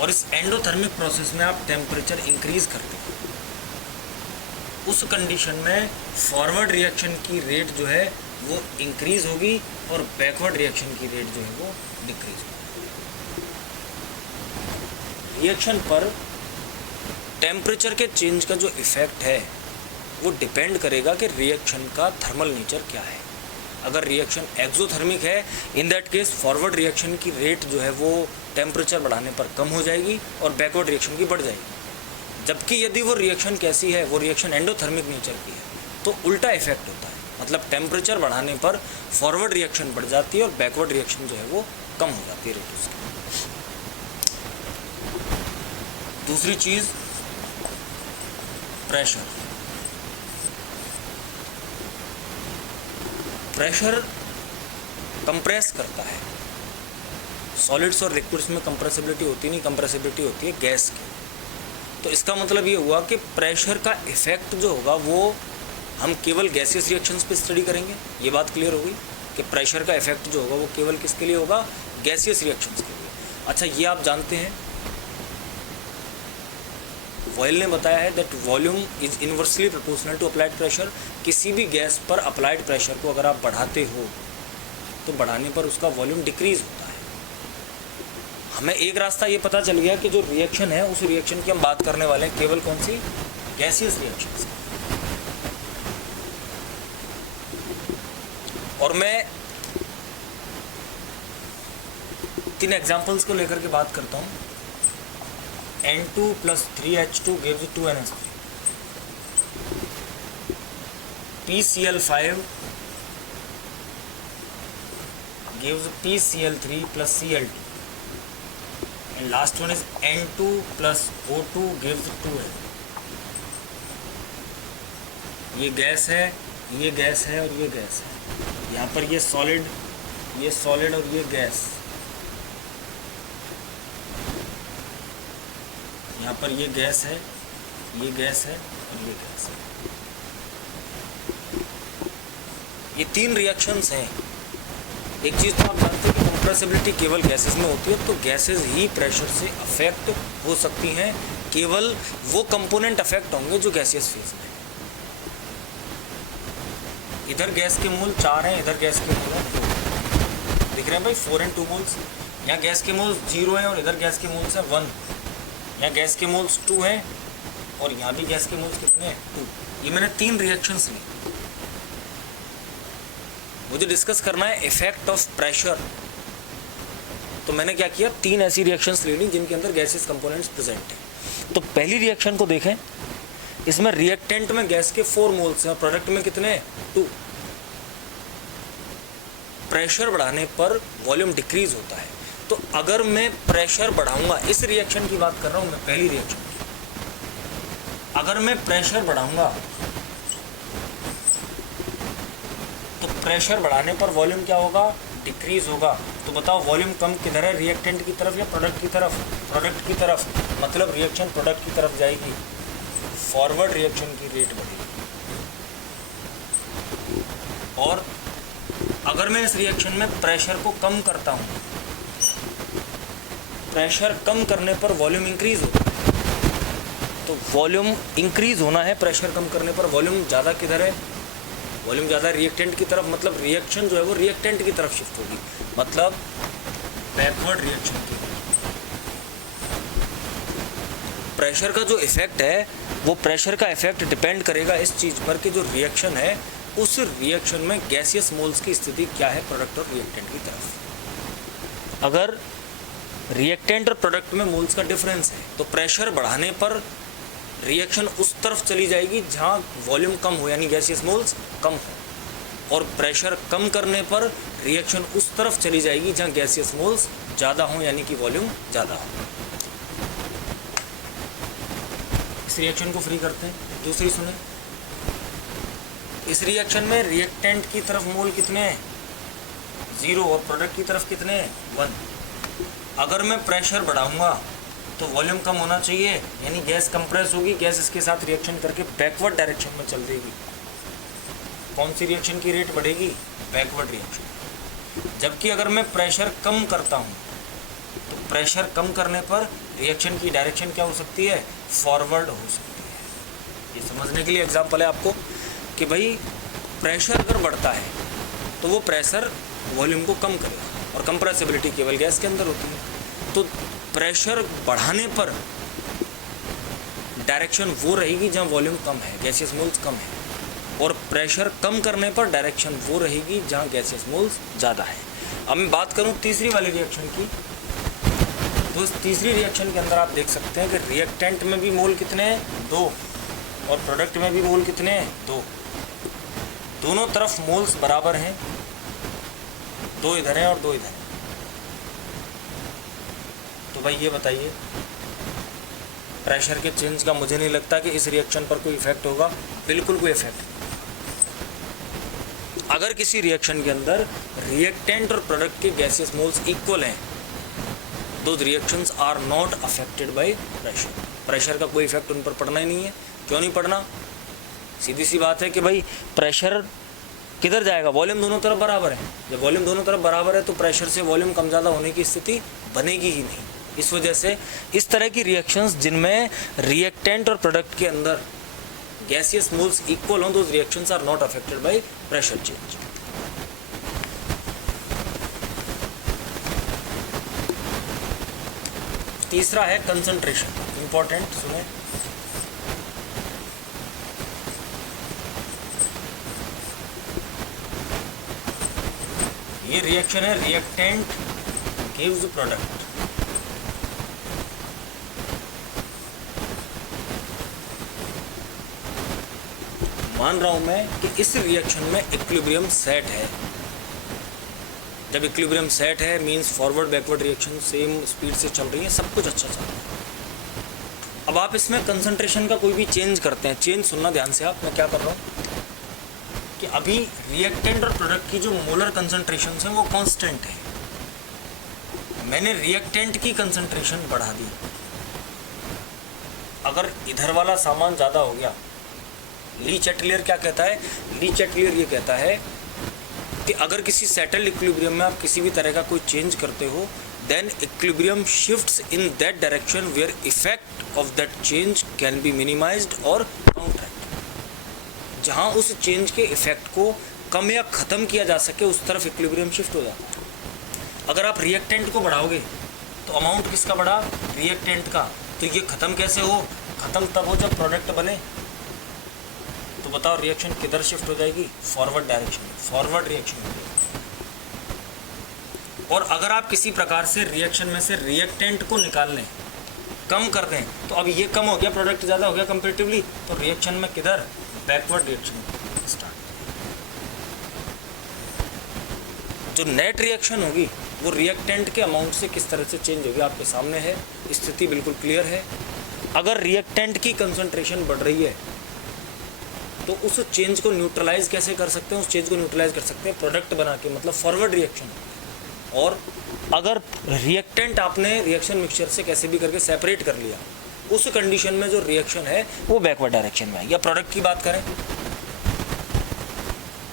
और इस एंडोथर्मिक प्रोसेस में आप टेम्परेचर इंक्रीज करते हैं, उस कंडीशन में फॉरवर्ड रिएक्शन की रेट जो है वो इंक्रीज होगी और बैकवर्ड रिएक्शन की रेट जो है वो डिक्रीज होगी। रिएक्शन पर टेम्परेचर के चेंज का जो इफेक्ट है वो डिपेंड करेगा कि रिएक्शन का थर्मल नेचर क्या है। अगर रिएक्शन एक्सोथर्मिक है, इन दैट केस फॉरवर्ड रिएक्शन की रेट जो है वो टेम्परेचर बढ़ाने पर कम हो जाएगी और बैकवर्ड रिएक्शन की बढ़ जाएगी। जबकि यदि वो रिएक्शन कैसी है, वो रिएक्शन एंडोथर्मिक नेचर की है, तो उल्टा इफेक्ट होता है। मतलब टेम्परेचर बढ़ाने पर फॉरवर्ड रिएक्शन बढ़ जाती है और बैकवर्ड रिएक्शन जो है वो कम हो जाती है रेट उसकी। दूसरी चीज़ प्रेशर। प्रेशर कंप्रेस करता है। सॉलिड्स और लिक्विड्स में कंप्रेसिबिलिटी होती नहीं, कंप्रेसिबिलिटी होती है गैस की। तो इसका मतलब ये हुआ कि प्रेशर का इफेक्ट जो होगा वो हम केवल गैसियस रिएक्शंस पे स्टडी करेंगे। ये बात क्लियर होगी कि प्रेशर का इफेक्ट जो होगा वो केवल किसके लिए होगा, गैसियस रिएक्शंस के लिए। अच्छा, ये आप जानते हैं, वॉयल ने बताया है that volume is inversely proportional to applied pressure. किसी भी गैस पर अप्लाइड प्रेशर को अगर आप बढ़ाते हो तो बढ़ाने पर उसका वॉल्यूम डिक्रीज होता है। हमें एक रास्ता ये पता चल गया कि जो रिएक्शन है उस रिएक्शन की हम बात करने वाले हैं केवल कौन सी, गैसियस रिएक्शंस। और मैं 3 एग्जांपल्स को लेकर के बात करता हूँ। N2 + 3H2 gives 2NH3. PCl5 gives PCl3 + Cl2. And last one is N2 + O2 gives 2N. ये गैस है, ये गैस है और ये गैस है। यहाँ पर ये सॉलिड और ये गैस। यहाँ पर ये गैस है, ये गैस है और ये गैस है। ये 3 रिएक्शंस हैं। एक चीज़ तो आप जानते हैं कि कंप्रेसिबिलिटी केवल गैसेस में होती है, तो गैसेस ही प्रेशर से अफेक्ट हो सकती हैं। केवल वो कंपोनेंट अफेक्ट होंगे जो गैसियस फेज में। इधर गैस के मोल 4 हैं, इधर गैस के मोल 2 दिख रहे हैं भाई, 4 and 2 मोल्स। यहाँ गैस के मोल्स 0 हैं और इधर गैस के मोल्स हैं 1। यहाँ गैस के मोल्स 2 हैं और यहाँ भी गैस के मोल्स कितने हैं, 2। ये मैंने 3 रिएक्शंस ली। मुझे डिस्कस करना है इफेक्ट ऑफ प्रेशर, तो मैंने क्या किया, 3 ऐसी रिएक्शंस ले ली जिनके अंदर गैसेस कंपोनेंट्स प्रेजेंट हैं। तो पहली रिएक्शन को देखें, इसमें रिएक्टेंट में गैस के 4 मोल्स हैं और प्रोडक्ट में कितने हैं, 2। प्रेशर बढ़ाने पर वॉल्यूम डिक्रीज होता है। तो अगर मैं प्रेशर बढ़ाऊंगा, इस रिएक्शन की बात कर रहा हूं मैं, पहली रिएक्शन, अगर मैं प्रेशर बढ़ाऊंगा तो प्रेशर बढ़ाने पर वॉल्यूम क्या होगा, डिक्रीज होगा। तो बताओ वॉल्यूम कम किधर है, रिएक्टेंट की तरफ या प्रोडक्ट की तरफ, प्रोडक्ट की तरफ। मतलब रिएक्शन प्रोडक्ट की तरफ जाएगी, फॉरवर्ड रिएक्शन की रेट बढ़ेगी। और अगर मैं इस रिएक्शन में प्रेशर को कम करता हूं, प्रेशर कम करने पर वॉल्यूम इंक्रीज होता है। तो वॉल्यूम इंक्रीज होना है, प्रेशर कम करने पर वॉल्यूम ज़्यादा किधर है, वॉल्यूम ज़्यादा रिएक्टेंट की तरफ। मतलब रिएक्शन जो है वो रिएक्टेंट की तरफ शिफ्ट होगी, मतलब बैकवर्ड रिएक्शन की। प्रेशर का जो इफेक्ट है वो प्रेशर का इफेक्ट डिपेंड करेगा इस चीज़ पर कि जो रिएक्शन है उस रिएक्शन में गैसियस मोल्स की स्थिति क्या है प्रोडक्ट और रिएक्टेंट की तरफ। अगर रिएक्टेंट और प्रोडक्ट में मोल्स का डिफरेंस है तो प्रेशर बढ़ाने पर रिएक्शन उस तरफ चली जाएगी जहां वॉल्यूम कम हो, यानी गैसियस मोल्स कम हो, और प्रेशर कम करने पर रिएक्शन उस तरफ चली जाएगी जहां गैसियस मोल्स ज़्यादा हो, यानी कि वॉल्यूम ज़्यादा हो। इस रिएक्शन को फ्री करते हैं। दूसरी सुने, इस रिएक्शन में रिएक्टेंट की तरफ मोल कितने हैं, 0, और प्रोडक्ट की तरफ कितने हैं, 1। अगर मैं प्रेशर बढ़ाऊंगा तो वॉल्यूम कम होना चाहिए, यानी गैस कंप्रेस होगी, गैस इसके साथ रिएक्शन करके बैकवर्ड डायरेक्शन में चल देगी। कौन सी रिएक्शन की रेट बढ़ेगी? Backward reaction. जबकि अगर मैं प्रेशर कम करता हूँ तो प्रेशर कम करने पर रिएक्शन की डायरेक्शन क्या हो सकती है? फॉरवर्ड हो सकती है। ये समझने के लिए एग्जांपल है आपको कि भाई प्रेशर अगर बढ़ता है तो वो प्रेशर वॉल्यूम को कम करेगा, और कंप्रेसिबिलिटी केवल गैस के अंदर होती है। तो प्रेशर बढ़ाने पर डायरेक्शन वो रहेगी जहाँ वॉल्यूम कम है, गैसियस मोल्स कम है, और प्रेशर कम करने पर डायरेक्शन वो रहेगी जहाँ गैसियस मोल्स ज़्यादा है। अब मैं बात करूँ तीसरी वाली रिएक्शन की, तो इस तीसरी रिएक्शन के अंदर आप देख सकते हैं कि रिएक्टेंट में भी मोल कितने हैं? 2, और प्रोडक्ट में भी मोल कितने हैं? 2। दोनों तरफ मोल्स बराबर हैं, 2 इधर हैं और 2 इधर हैं। तो भाई ये बताइए, प्रेशर के चेंज का मुझे नहीं लगता कि इस रिएक्शन पर कोई इफेक्ट होगा, बिल्कुल कोई इफेक्ट। अगर किसी रिएक्शन के अंदर रिएक्टेंट और प्रोडक्ट के गैसियस मोल्स इक्वल हैं, those reactions are not affected by pressure. Pressure का कोई इफेक्ट उन पर पड़ना ही नहीं है। क्यों नहीं पड़ना? सीधी सी बात है कि भाई प्रेशर किधर जाएगा? वॉल्यूम दोनों तरफ बराबर है। जब वॉल्यूम दोनों तरफ बराबर है तो प्रेशर से वॉल्यूम कम ज़्यादा होने की स्थिति बनेगी ही नहीं। इस वजह से इस तरह की रिएक्शंस जिनमें रिएक्टेंट और प्रोडक्ट के अंदर गैसियस मोल्स इक्वल हों, those reactions are not affected by pressure change. तीसरा है कंसंट्रेशन। इंपॉर्टेंट, सुने। ये रिएक्शन है रिएक्टेंट गिव्स प्रोडक्ट। मान रहा हूं मैं कि इस रिएक्शन में इक्विलिब्रियम सेट है। जब इक्विलिब्रियम सेट है means forward backward reaction same speed से चल रही है, सब कुछ अच्छा चल रहा है। अब आप इसमें कंसंट्रेशन का कोई भी चेंज करते हैं, चेंज सुनना ध्यान से आप, मैं क्या कर रहा हूँ कि अभी रिएक्टेंट और प्रोडक्ट की जो मोलर कंसंट्रेशन है वो कांस्टेंट है। मैंने रिएक्टेंट की कंसंट्रेशन बढ़ा दी। अगर इधर वाला सामान ज़्यादा हो गया, ली चैटलियर क्या कहता है? ली चैटलियर ये कहता है कि अगर किसी सेटल्ड इक्विलिब्रियम में आप किसी भी तरह का कोई चेंज करते हो, then equilibrium shifts in that direction where effect of that change can be minimised और काउंटरैक्ट। जहाँ उस चेंज के इफेक्ट को कम या ख़त्म किया जा सके उस तरफ इक्विलिब्रियम शिफ्ट हो जाता है। अगर आप रिएक्टेंट को बढ़ाओगे तो अमाउंट किसका बढ़ा? रिएक्टेंट का। तो ये ख़त्म कैसे हो? ख़त्म तब हो जब प्रोडक्ट बने। तो बताओ रिएक्शन किधर शिफ्ट हो जाएगी? फॉरवर्ड डायरेक्शन, फॉरवर्ड रिएक्शन हो जाएगी। और अगर आप किसी प्रकार से रिएक्शन में से रिएक्टेंट को निकाल लें, कम कर दें, तो अब ये कम हो गया, प्रोडक्ट ज़्यादा हो गया कंपेरेटिवली, तो रिएक्शन में किधर? Backward reaction start. जो नेट रिएक्शन होगी वो रिएक्टेंट के अमाउंट से किस तरह से चेंज होगी आपके सामने है, स्थिति बिल्कुल क्लियर है। अगर रिएक्टेंट की कंसंट्रेशन बढ़ रही है तो उस चेंज को न्यूट्रलाइज कैसे कर सकते हैं? उस चेंज को न्यूट्रलाइज कर सकते हैं प्रोडक्ट बना के, मतलब फॉरवर्ड रिएक्शन। और अगर रिएक्टेंट आपने रिएक्शन मिक्सचर से कैसे भी करके सेपरेट कर लिया, उस कंडीशन में जो रिएक्शन है वो बैकवर्ड डायरेक्शन में है। या प्रोडक्ट की बात करें,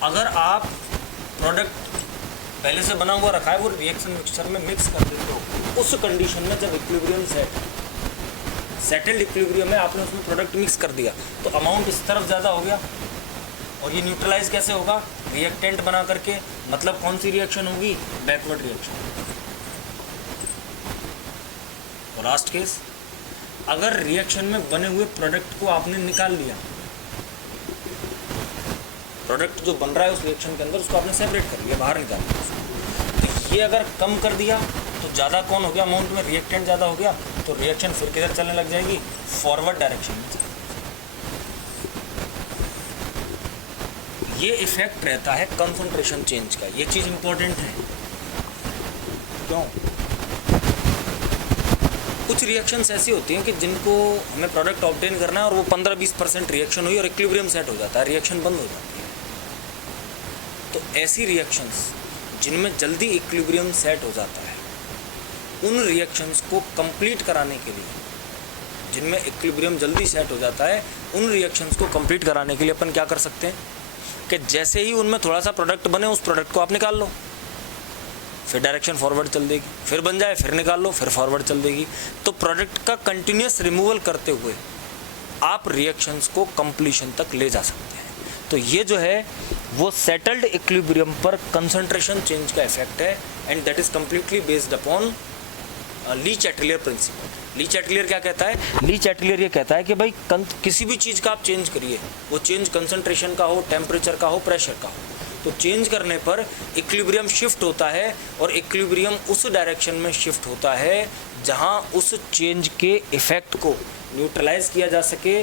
अगर आप प्रोडक्ट पहले से बना हुआ रखा है वो रिएक्शन मिक्सचर में मिक्स कर देते हो, उस कंडीशन में जब इक्विलिब्रियम सेटल्ड इक्विलिब्रियम में आपने उसमें प्रोडक्ट मिक्स कर दिया तो अमाउंट इस तरफ ज़्यादा हो गया। और ये न्यूट्रलाइज कैसे होगा? रिएक्टेंट बना करके। मतलब कौन सी रिएक्शन होगी? Backward reaction. और लास्ट केस, अगर रिएक्शन में बने हुए प्रोडक्ट को आपने निकाल लिया, प्रोडक्ट जो बन रहा है उस रिएक्शन के अंदर उसको आपने सेपरेट कर लिया, बाहर निकाल लिया, तो ये अगर कम कर दिया तो ज़्यादा कौन हो गया? अमाउंट में रिएक्टेंट ज़्यादा हो गया, तो रिएक्शन फिर किधर चलने लग जाएगी? फॉरवर्ड डायरेक्शन में। ये इफेक्ट रहता है कंसंट्रेशन चेंज का। ये चीज़ इंपॉर्टेंट है। क्यों? कुछ रिएक्शंस ऐसी होती हैं कि जिनको हमें प्रोडक्ट ऑब्टेन करना है और वो 15-20% रिएक्शन हुई और इक्विलिब्रियम सेट हो जाता है, रिएक्शन बंद हो जाती है। तो ऐसी रिएक्शंस जिनमें जल्दी इक्विलिब्रियम सेट हो जाता है उन रिएक्शंस को कंप्लीट कराने के लिए, जिनमें इक्विलिब्रियम जल्दी सेट हो जाता है, उन रिएक्शंस को कंप्लीट कराने के लिए अपन क्या कर सकते हैं कि जैसे ही उनमें थोड़ा सा प्रोडक्ट बने, उस प्रोडक्ट को आप निकाल लो, फिर डायरेक्शन फॉरवर्ड चल देगी, फिर बन जाए, फिर निकाल लो, फिर फॉरवर्ड चल देगी। तो प्रोडक्ट का कंटिन्यूस रिमूवल करते हुए आप रिएक्शंस को कंप्लीशन तक ले जा सकते हैं। तो ये जो है वो सेटल्ड इक्विलिब्रियम पर कंसंट्रेशन चेंज का इफेक्ट है, and that is completely based upon Lee Chatelier principal. Lee Chatelier क्या कहता है? ली चैटलियर ये कहता है कि भाई किसी भी चीज़ का आप चेंज करिए, वो चेंज कंसंट्रेशन का हो, टेम्परेचर का हो, प्रेशर का हो, तो चेंज करने पर इक्विलिब्रियम शिफ्ट होता है, और इक्विलिब्रियम उस डायरेक्शन में शिफ्ट होता है जहां उस चेंज के इफेक्ट को न्यूट्रलाइज किया जा सके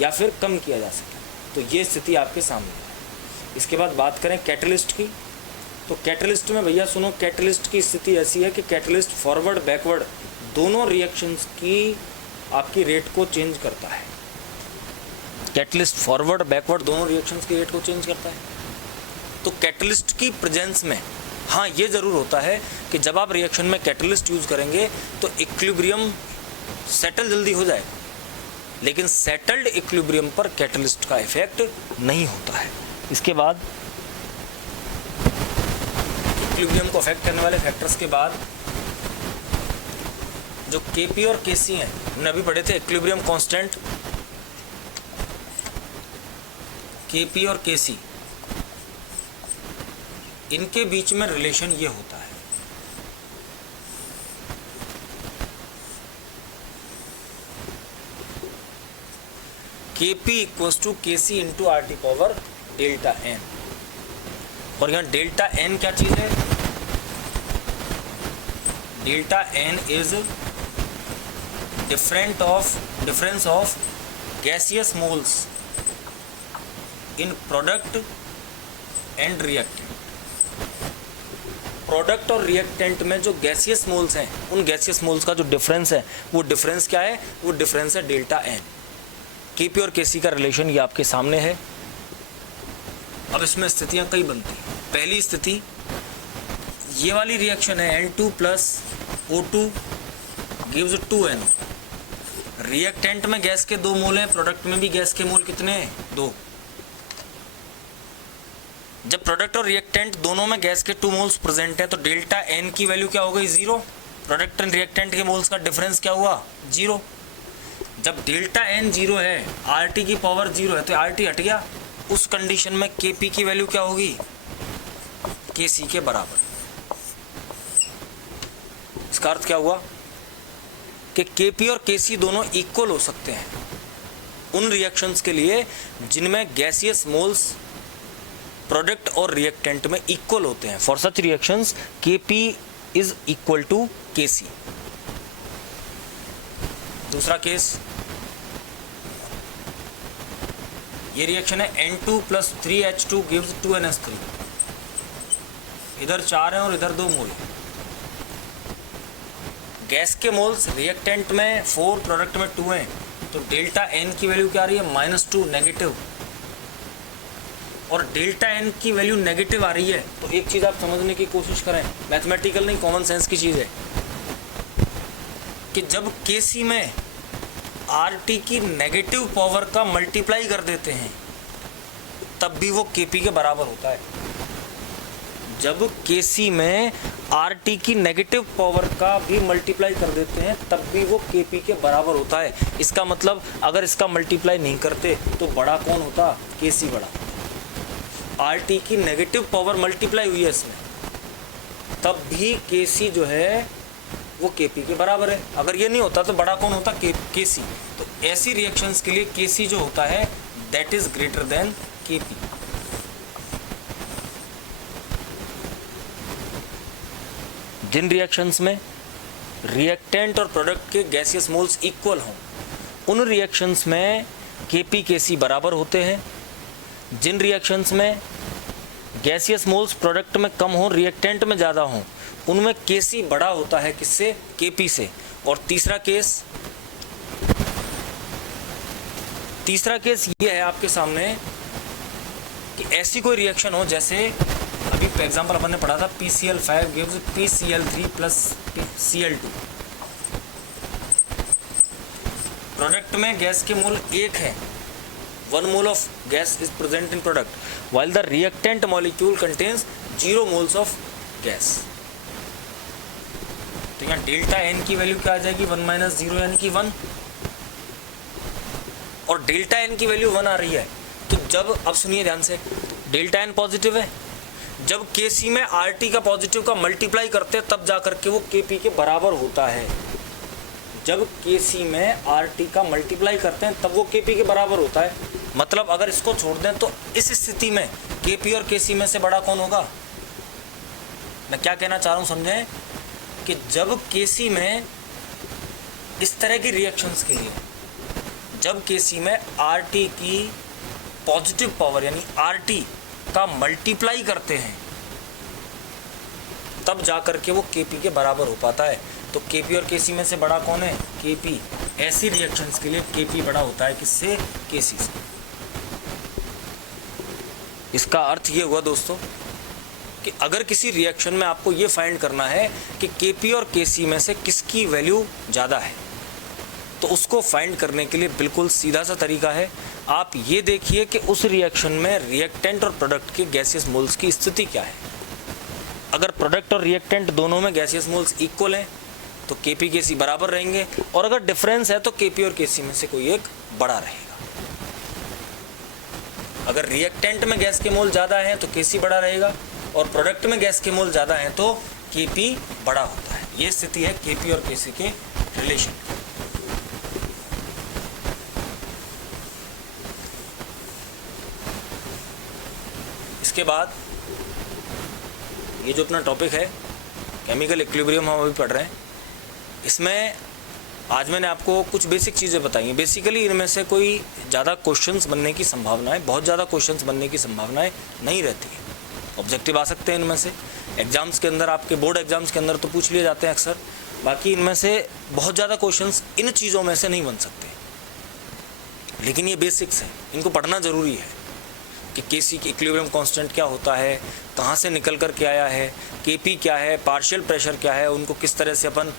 या फिर कम किया जा सके। तो ये स्थिति आपके सामने है। इसके बाद बात करें कैटलिस्ट की, तो कैटलिस्ट में भैया सुनो, कैटलिस्ट की स्थिति ऐसी है कि कैटलिस्ट फॉरवर्ड बैकवर्ड दोनों रिएक्शंस की आपकी रेट को चेंज करता है। कैटलिस्ट फॉरवर्ड बैकवर्ड दोनों रिएक्शंस की रेट को चेंज करता है। तो कैटलिस्ट की प्रेजेंस में हाँ ये ज़रूर होता है कि जब आप रिएक्शन में कैटलिस्ट यूज़ करेंगे तो इक्विलिब्रियम सेटल जल्दी हो जाए, लेकिन सेटल्ड इक्विलिब्रियम पर कैटलिस्ट का इफेक्ट नहीं होता है। इसके बाद इक्विलिब्रियम को अफेक्ट करने वाले फैक्टर्स के बाद जो केपी और केसी हैं, हमने अभी पढ़े थे इक्विलिब्रियम कांस्टेंट, केपी और केसी, इनके बीच में रिलेशन ये होता है। KP equals to KC into R T power delta N, और यहाँ डेल्टा एन क्या चीज है? Delta N is difference of gaseous moles in product and reactant. Product और रिएक्टेंट में जो गैसियस मोल्स हैं, उन गैसियस मोल्स का जो डिफरेंस है, वो डिफरेंस क्या है? वो डिफरेंस है डेल्टा एन। केपी और केसी का रिलेशन ये आपके सामने है। अब इसमें स्थितियां कई बनती हैं। पहली स्थिति ये वाली रिएक्शन है, N2 plus O2 gives 2N। Reactant में गैस के 2 मोल हैं, प्रोडक्ट में भी गैस के मोल कितने हैं? 2। जब प्रोडक्ट और रिएक्टेंट दोनों में गैस के 2 मोल्स प्रेजेंट है तो डेल्टा एन की वैल्यू क्या हो गई? 0। प्रोडक्ट एंड रिएक्टेंट के मोल्स का डिफरेंस क्या हुआ? 0। जब डेल्टा एन 0 है, आर टी की पावर 0 है, तो आर टी हट गया। उस कंडीशन में के पी की वैल्यू क्या होगी? के सी के बराबर। इसका अर्थ क्या हुआ कि के पी और के सी दोनों इक्वल हो सकते हैं उन रिएक्शंस के लिए जिनमें गैसियस मोल्स प्रोडक्ट और रिएक्टेंट में इक्वल होते हैं। फॉर सच रिएक्शंस के पी इज इक्वल टू के सी। दूसरा केस, ये रिएक्शन है N2 plus 3H2 gives 2NH3। इधर 4 है और इधर 2 मोल। गैस के मोल्स रिएक्टेंट में 4, प्रोडक्ट में 2 हैं, तो डेल्टा एन की वैल्यू क्या आ रही है? -2 नेगेटिव। और डेल्टा एन की वैल्यू नेगेटिव आ रही है तो एक चीज़ आप समझने की कोशिश करें, मैथमेटिकल नहीं, कॉमन सेंस की चीज़ है कि जब केसी में आरटी की नेगेटिव पावर का मल्टीप्लाई कर देते हैं तब भी वो केपी के बराबर होता है। जब केसी में आरटी की नेगेटिव पावर का भी मल्टीप्लाई कर देते हैं तब भी वो केपी के बराबर होता है। इसका मतलब अगर इसका मल्टीप्लाई नहीं करते तो बड़ा कौन होता? केसी बड़ा। आरटी की नेगेटिव पावर मल्टीप्लाई हुई है इसमें, तब भी केसी जो है वो केपी के बराबर है। अगर ये नहीं होता तो बड़ा कौन होता? केसी। तो ऐसी रिएक्शंस के लिए केसी जो होता है that is greater than KP. जिन रिएक्शंस में रिएक्टेंट और प्रोडक्ट के गैसियस मोल्स इक्वल हों उन रिएक्शंस में केपी केसी बराबर होते हैं। जिन रिएक्शंस में गैसियस मोल्स प्रोडक्ट में कम हो, रिएक्टेंट में ज़्यादा हों, उनमें केसी बड़ा होता है किससे? केपी से। और तीसरा केस ये है आपके सामने कि ऐसी कोई रिएक्शन हो जैसे अभी एग्जांपल अपन ने पढ़ा था PCl5 gives PCl3 plus Cl2। Product में गैस के मोल 1 है, 1 mole of gas is present in product, while the reactant molecule contains 0 moles of gas। तो यहाँ डेल्टा एन की वैल्यू क्या आ जाएगी, 1 - 0 यानी कि 1, और डेल्टा एन की वैल्यू 1 आ रही है। तो जब, अब सुनिए ध्यान से, डेल्टा एन पॉजिटिव है, जब Kc में Rt का पॉजिटिव का मल्टीप्लाई करते हैं तब जा करके वो Kp के बराबर होता है। जब Kc में Rt का मल्टीप्लाई करते हैं तब वो Kp के बराबर होता है। मतलब अगर इसको छोड़ दें तो इस स्थिति में Kp और Kc में से बड़ा कौन होगा। मैं क्या कहना चाह रहा हूँ समझें, कि जब Kc में इस तरह की रिएक्शंस के लिए, जब Kc में Rt की पॉजिटिव पावर यानी Rt का मल्टीप्लाई करते हैं तब जा करके वो Kp के बराबर हो पाता है। तो Kp और Kc में से बड़ा कौन है, Kp। ऐसी रिएक्शंस के लिए Kp बड़ा होता है किससे, Kc से। इसका अर्थ ये हुआ दोस्तों कि अगर किसी रिएक्शन में आपको ये फाइंड करना है कि Kp और Kc में से किसकी वैल्यू ज़्यादा है, तो उसको फाइंड करने के लिए बिल्कुल सीधा सा तरीका है। आप ये देखिए कि उस रिएक्शन में रिएक्टेंट और प्रोडक्ट के गैसियस मोल्स की स्थिति क्या है। अगर प्रोडक्ट और रिएक्टेंट दोनों में गैसियस मोल्स इक्वल हैं तो Kp Kc बराबर रहेंगे, और अगर डिफरेंस है तो Kp और Kc में से कोई एक बड़ा रहेगा। अगर रिएक्टेंट में गैस के मोल ज़्यादा हैं तो Kc बड़ा रहेगा, और प्रोडक्ट में गैस के मोल ज़्यादा हैं तो Kp बड़ा होता है। ये स्थिति है Kp और Kc के रिलेशन। इसके बाद ये जो अपना टॉपिक है केमिकल इक्विलिब्रियम हम अभी पढ़ रहे हैं, इसमें आज मैंने आपको कुछ बेसिक चीज़ें बताई हैं। बेसिकली इनमें से कोई ज़्यादा क्वेश्चंस बनने की संभावनाएं, बहुत ज़्यादा क्वेश्चंस बनने की संभावनाएं नहीं रहती हैं। ऑब्जेक्टिव आ सकते हैं इनमें से, एग्जाम्स के अंदर, आपके बोर्ड एग्जाम्स के अंदर तो पूछ लिए जाते हैं अक्सर। बाकी इनमें से बहुत ज़्यादा क्वेश्चंस इन चीज़ों में से नहीं बन सकते, लेकिन ये बेसिक्स हैं, इनको पढ़ना ज़रूरी है कि Kc की इक्विलिब्रियम कांस्टेंट क्या होता है, कहाँ से निकल कर के आया है, Kp क्या है, पार्शियल प्रेशर क्या है, उनको किस तरह से अपन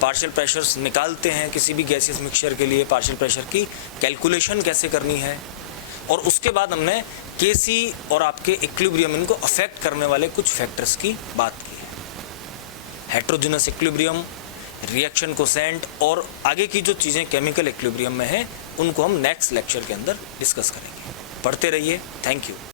पार्शियल प्रेशर्स निकालते हैं किसी भी गैसियस मिक्सचर के लिए, पार्शियल प्रेशर की कैलकुलेशन कैसे करनी है। और उसके बाद हमने Kc और आपके इक्विलिब्रियम, इनको अफेक्ट करने वाले कुछ फैक्टर्स की बात की है। हेट्रोजेनस इक्विलिब्रियम, रिएक्शन कोसेंट और आगे की जो चीज़ें केमिकल इक्विलिब्रियम में हैं उनको हम नेक्स्ट लेक्चर के अंदर डिस्कस करेंगे। पढ़ते रहिए। Thank you.